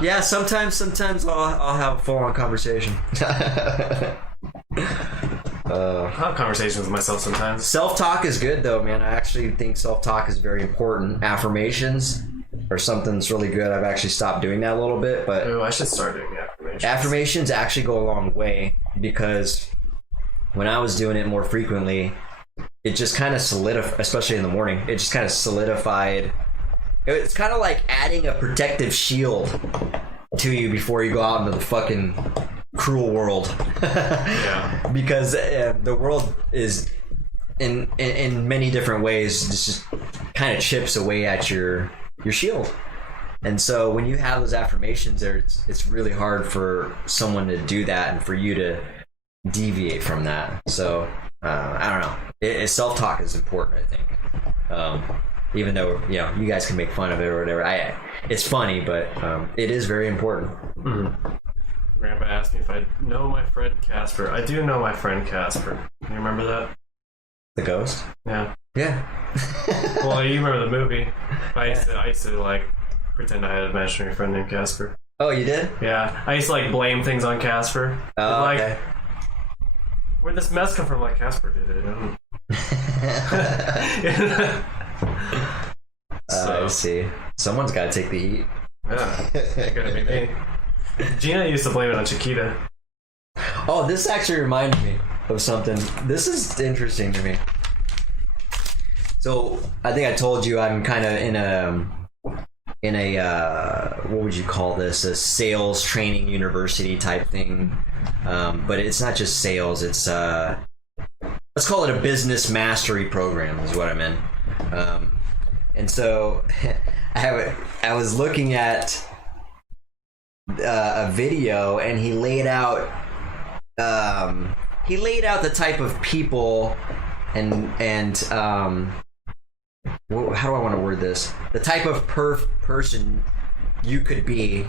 Yeah, sometimes I'll have a full-on conversation. I have conversations with myself sometimes. Self-talk is good though, man. I actually think self-talk is very important. Affirmations, or something that's really good. I've actually stopped doing that a little bit, but Ooh, I should start doing affirmations. Affirmations actually go a long way, because when I was doing it more frequently, it just kind of solidified, especially in the morning, it just kind of solidified. It's kind of like adding a protective shield to you before you go out into the fucking cruel world. Yeah. Because the world is in many different ways just kind of chips away at your shield. And so when you have those affirmations there, it's really hard for someone to do that and for you to deviate from that. So I don't know. Self-talk is important, I think. Even though you guys can make fun of it or whatever, it's funny, but it is very important. Mm-hmm. Grandpa asked me if I know my friend Casper. I do know my friend Casper. You remember that? The ghost? Yeah. Yeah. Well, you remember the movie. I used to like pretend I had an imaginary friend named Casper. Oh, you did? Yeah. I used to like blame things on Casper. Oh, like, okay. Where'd this mess come from? Like, Casper did it. I see. Someone's got to take the heat. Yeah. Ain't gonna be me. Gina used to blame it on Chiquita. Oh, this actually reminded me of something. This is interesting to me. So I think I told you I'm kind of in a what would you call this? A sales training university type thing. But it's not just sales. It's let's call it a business mastery program is what I'm in. And so I was looking at a video, and he laid out the type of people and how do I want to word this? The type of person you could be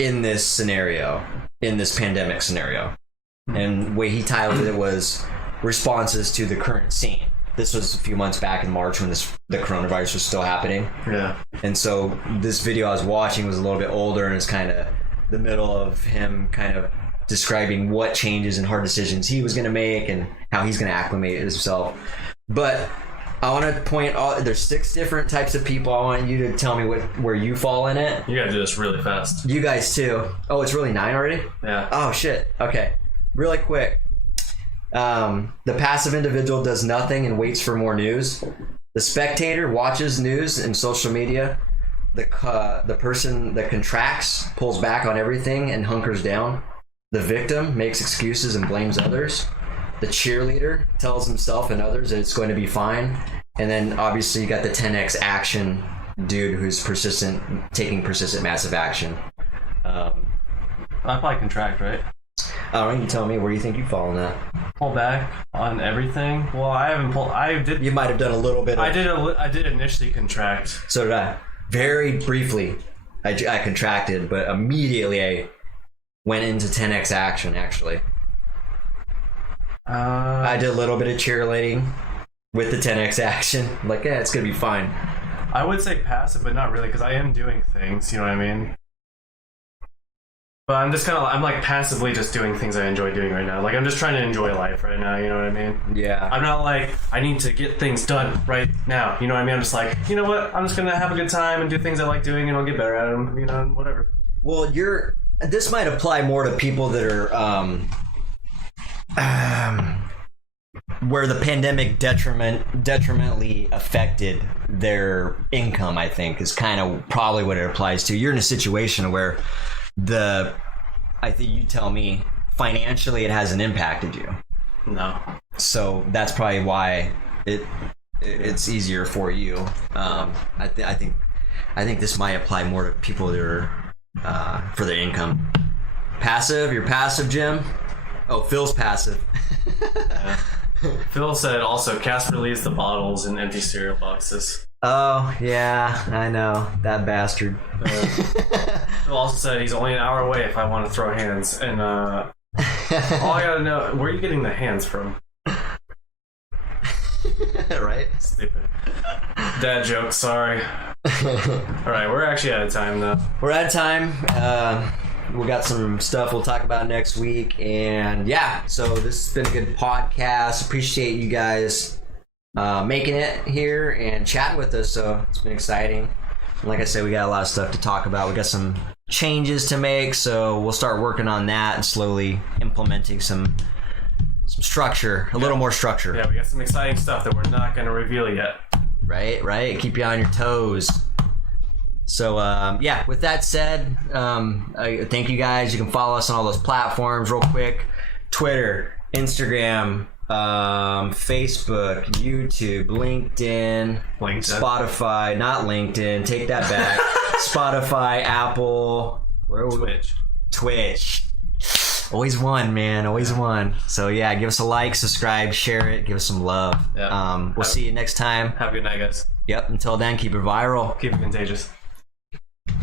in this scenario, in this pandemic scenario. And the way he titled it was responses to the current scene. This was a few months back in March when the coronavirus was still happening. Yeah. And so this video I was watching was a little bit older, and it's kind of the middle of him kind of describing what changes and hard decisions he was going to make and how he's going to acclimate himself. But I want to point out, there's 6 different types of people. I want you to tell me where you fall in it. You gotta do this really fast. You guys too. Oh, it's really 9 already? Yeah. Oh, shit. Okay. Really quick. The passive individual does nothing and waits for more news. The spectator watches news and social media. The person that contracts pulls back on everything and hunkers down. The victim makes excuses and blames others. The cheerleader tells himself and others that it's going to be fine. And then obviously you got the 10x action dude who's taking persistent massive action. I probably contract, right? I don't know, you tell me, where do you think you fall in that? Pull back on everything. Well, I haven't pulled. I did. You might have done a little bit. I did initially contract. So did I. Very briefly, I contracted, but immediately I went into 10x action. Actually, I did a little bit of cheerleading with the 10x action. Like, yeah, it's gonna be fine. I would say passive, but not really, because I am doing things. You know what I mean? But I'm just I'm like passively just doing things I enjoy doing right now. Like, I'm just trying to enjoy life right now, you know what I mean? Yeah. I'm not like, I need to get things done right now, you know what I mean? I'm just like, you know what? I'm just going to have a good time and do things I like doing, and I'll get better at them, you know, and whatever. Well, this might apply more to people that are, where the pandemic detrimentally affected their income, I think, is kind of probably what it applies to. You're in a situation where I think you tell me, financially it hasn't impacted you. No. So that's probably why it's easier for you. I think this might apply more to people that are for their income. Passive, you're passive, Jim? Oh, Phil's passive. Yeah. Phil said also Casper leaves the bottles in empty cereal boxes. Oh, yeah, I know. That bastard. Phil also said he's only an hour away if I want to throw hands. And all I gotta know, where are you getting the hands from? Right? Stupid. Dad joke, sorry. Alright, we're actually out of time though. We're out of time. We got some stuff we'll talk about next week. And yeah, so this has been a good podcast. Appreciate you guys making it here and chatting with us. So it's been exciting. Like I said, we got a lot of stuff to talk about. We got some changes to make, so we'll start working on that and slowly implementing some structure, a little more structure. Yeah, we got some exciting stuff that we're not going to reveal yet. Right. Keep you on your toes. So, with that said, thank you guys. You can follow us on all those platforms real quick. Twitter, Instagram, Facebook, YouTube, LinkedIn, Spotify, not LinkedIn, take that back. Spotify, Apple, Twitch. Always one, man. Always one. So yeah, give us a like, subscribe, share it, give us some love. We'll see you next time. Have a good night, guys. Yep. Until then, keep it viral. Keep it contagious.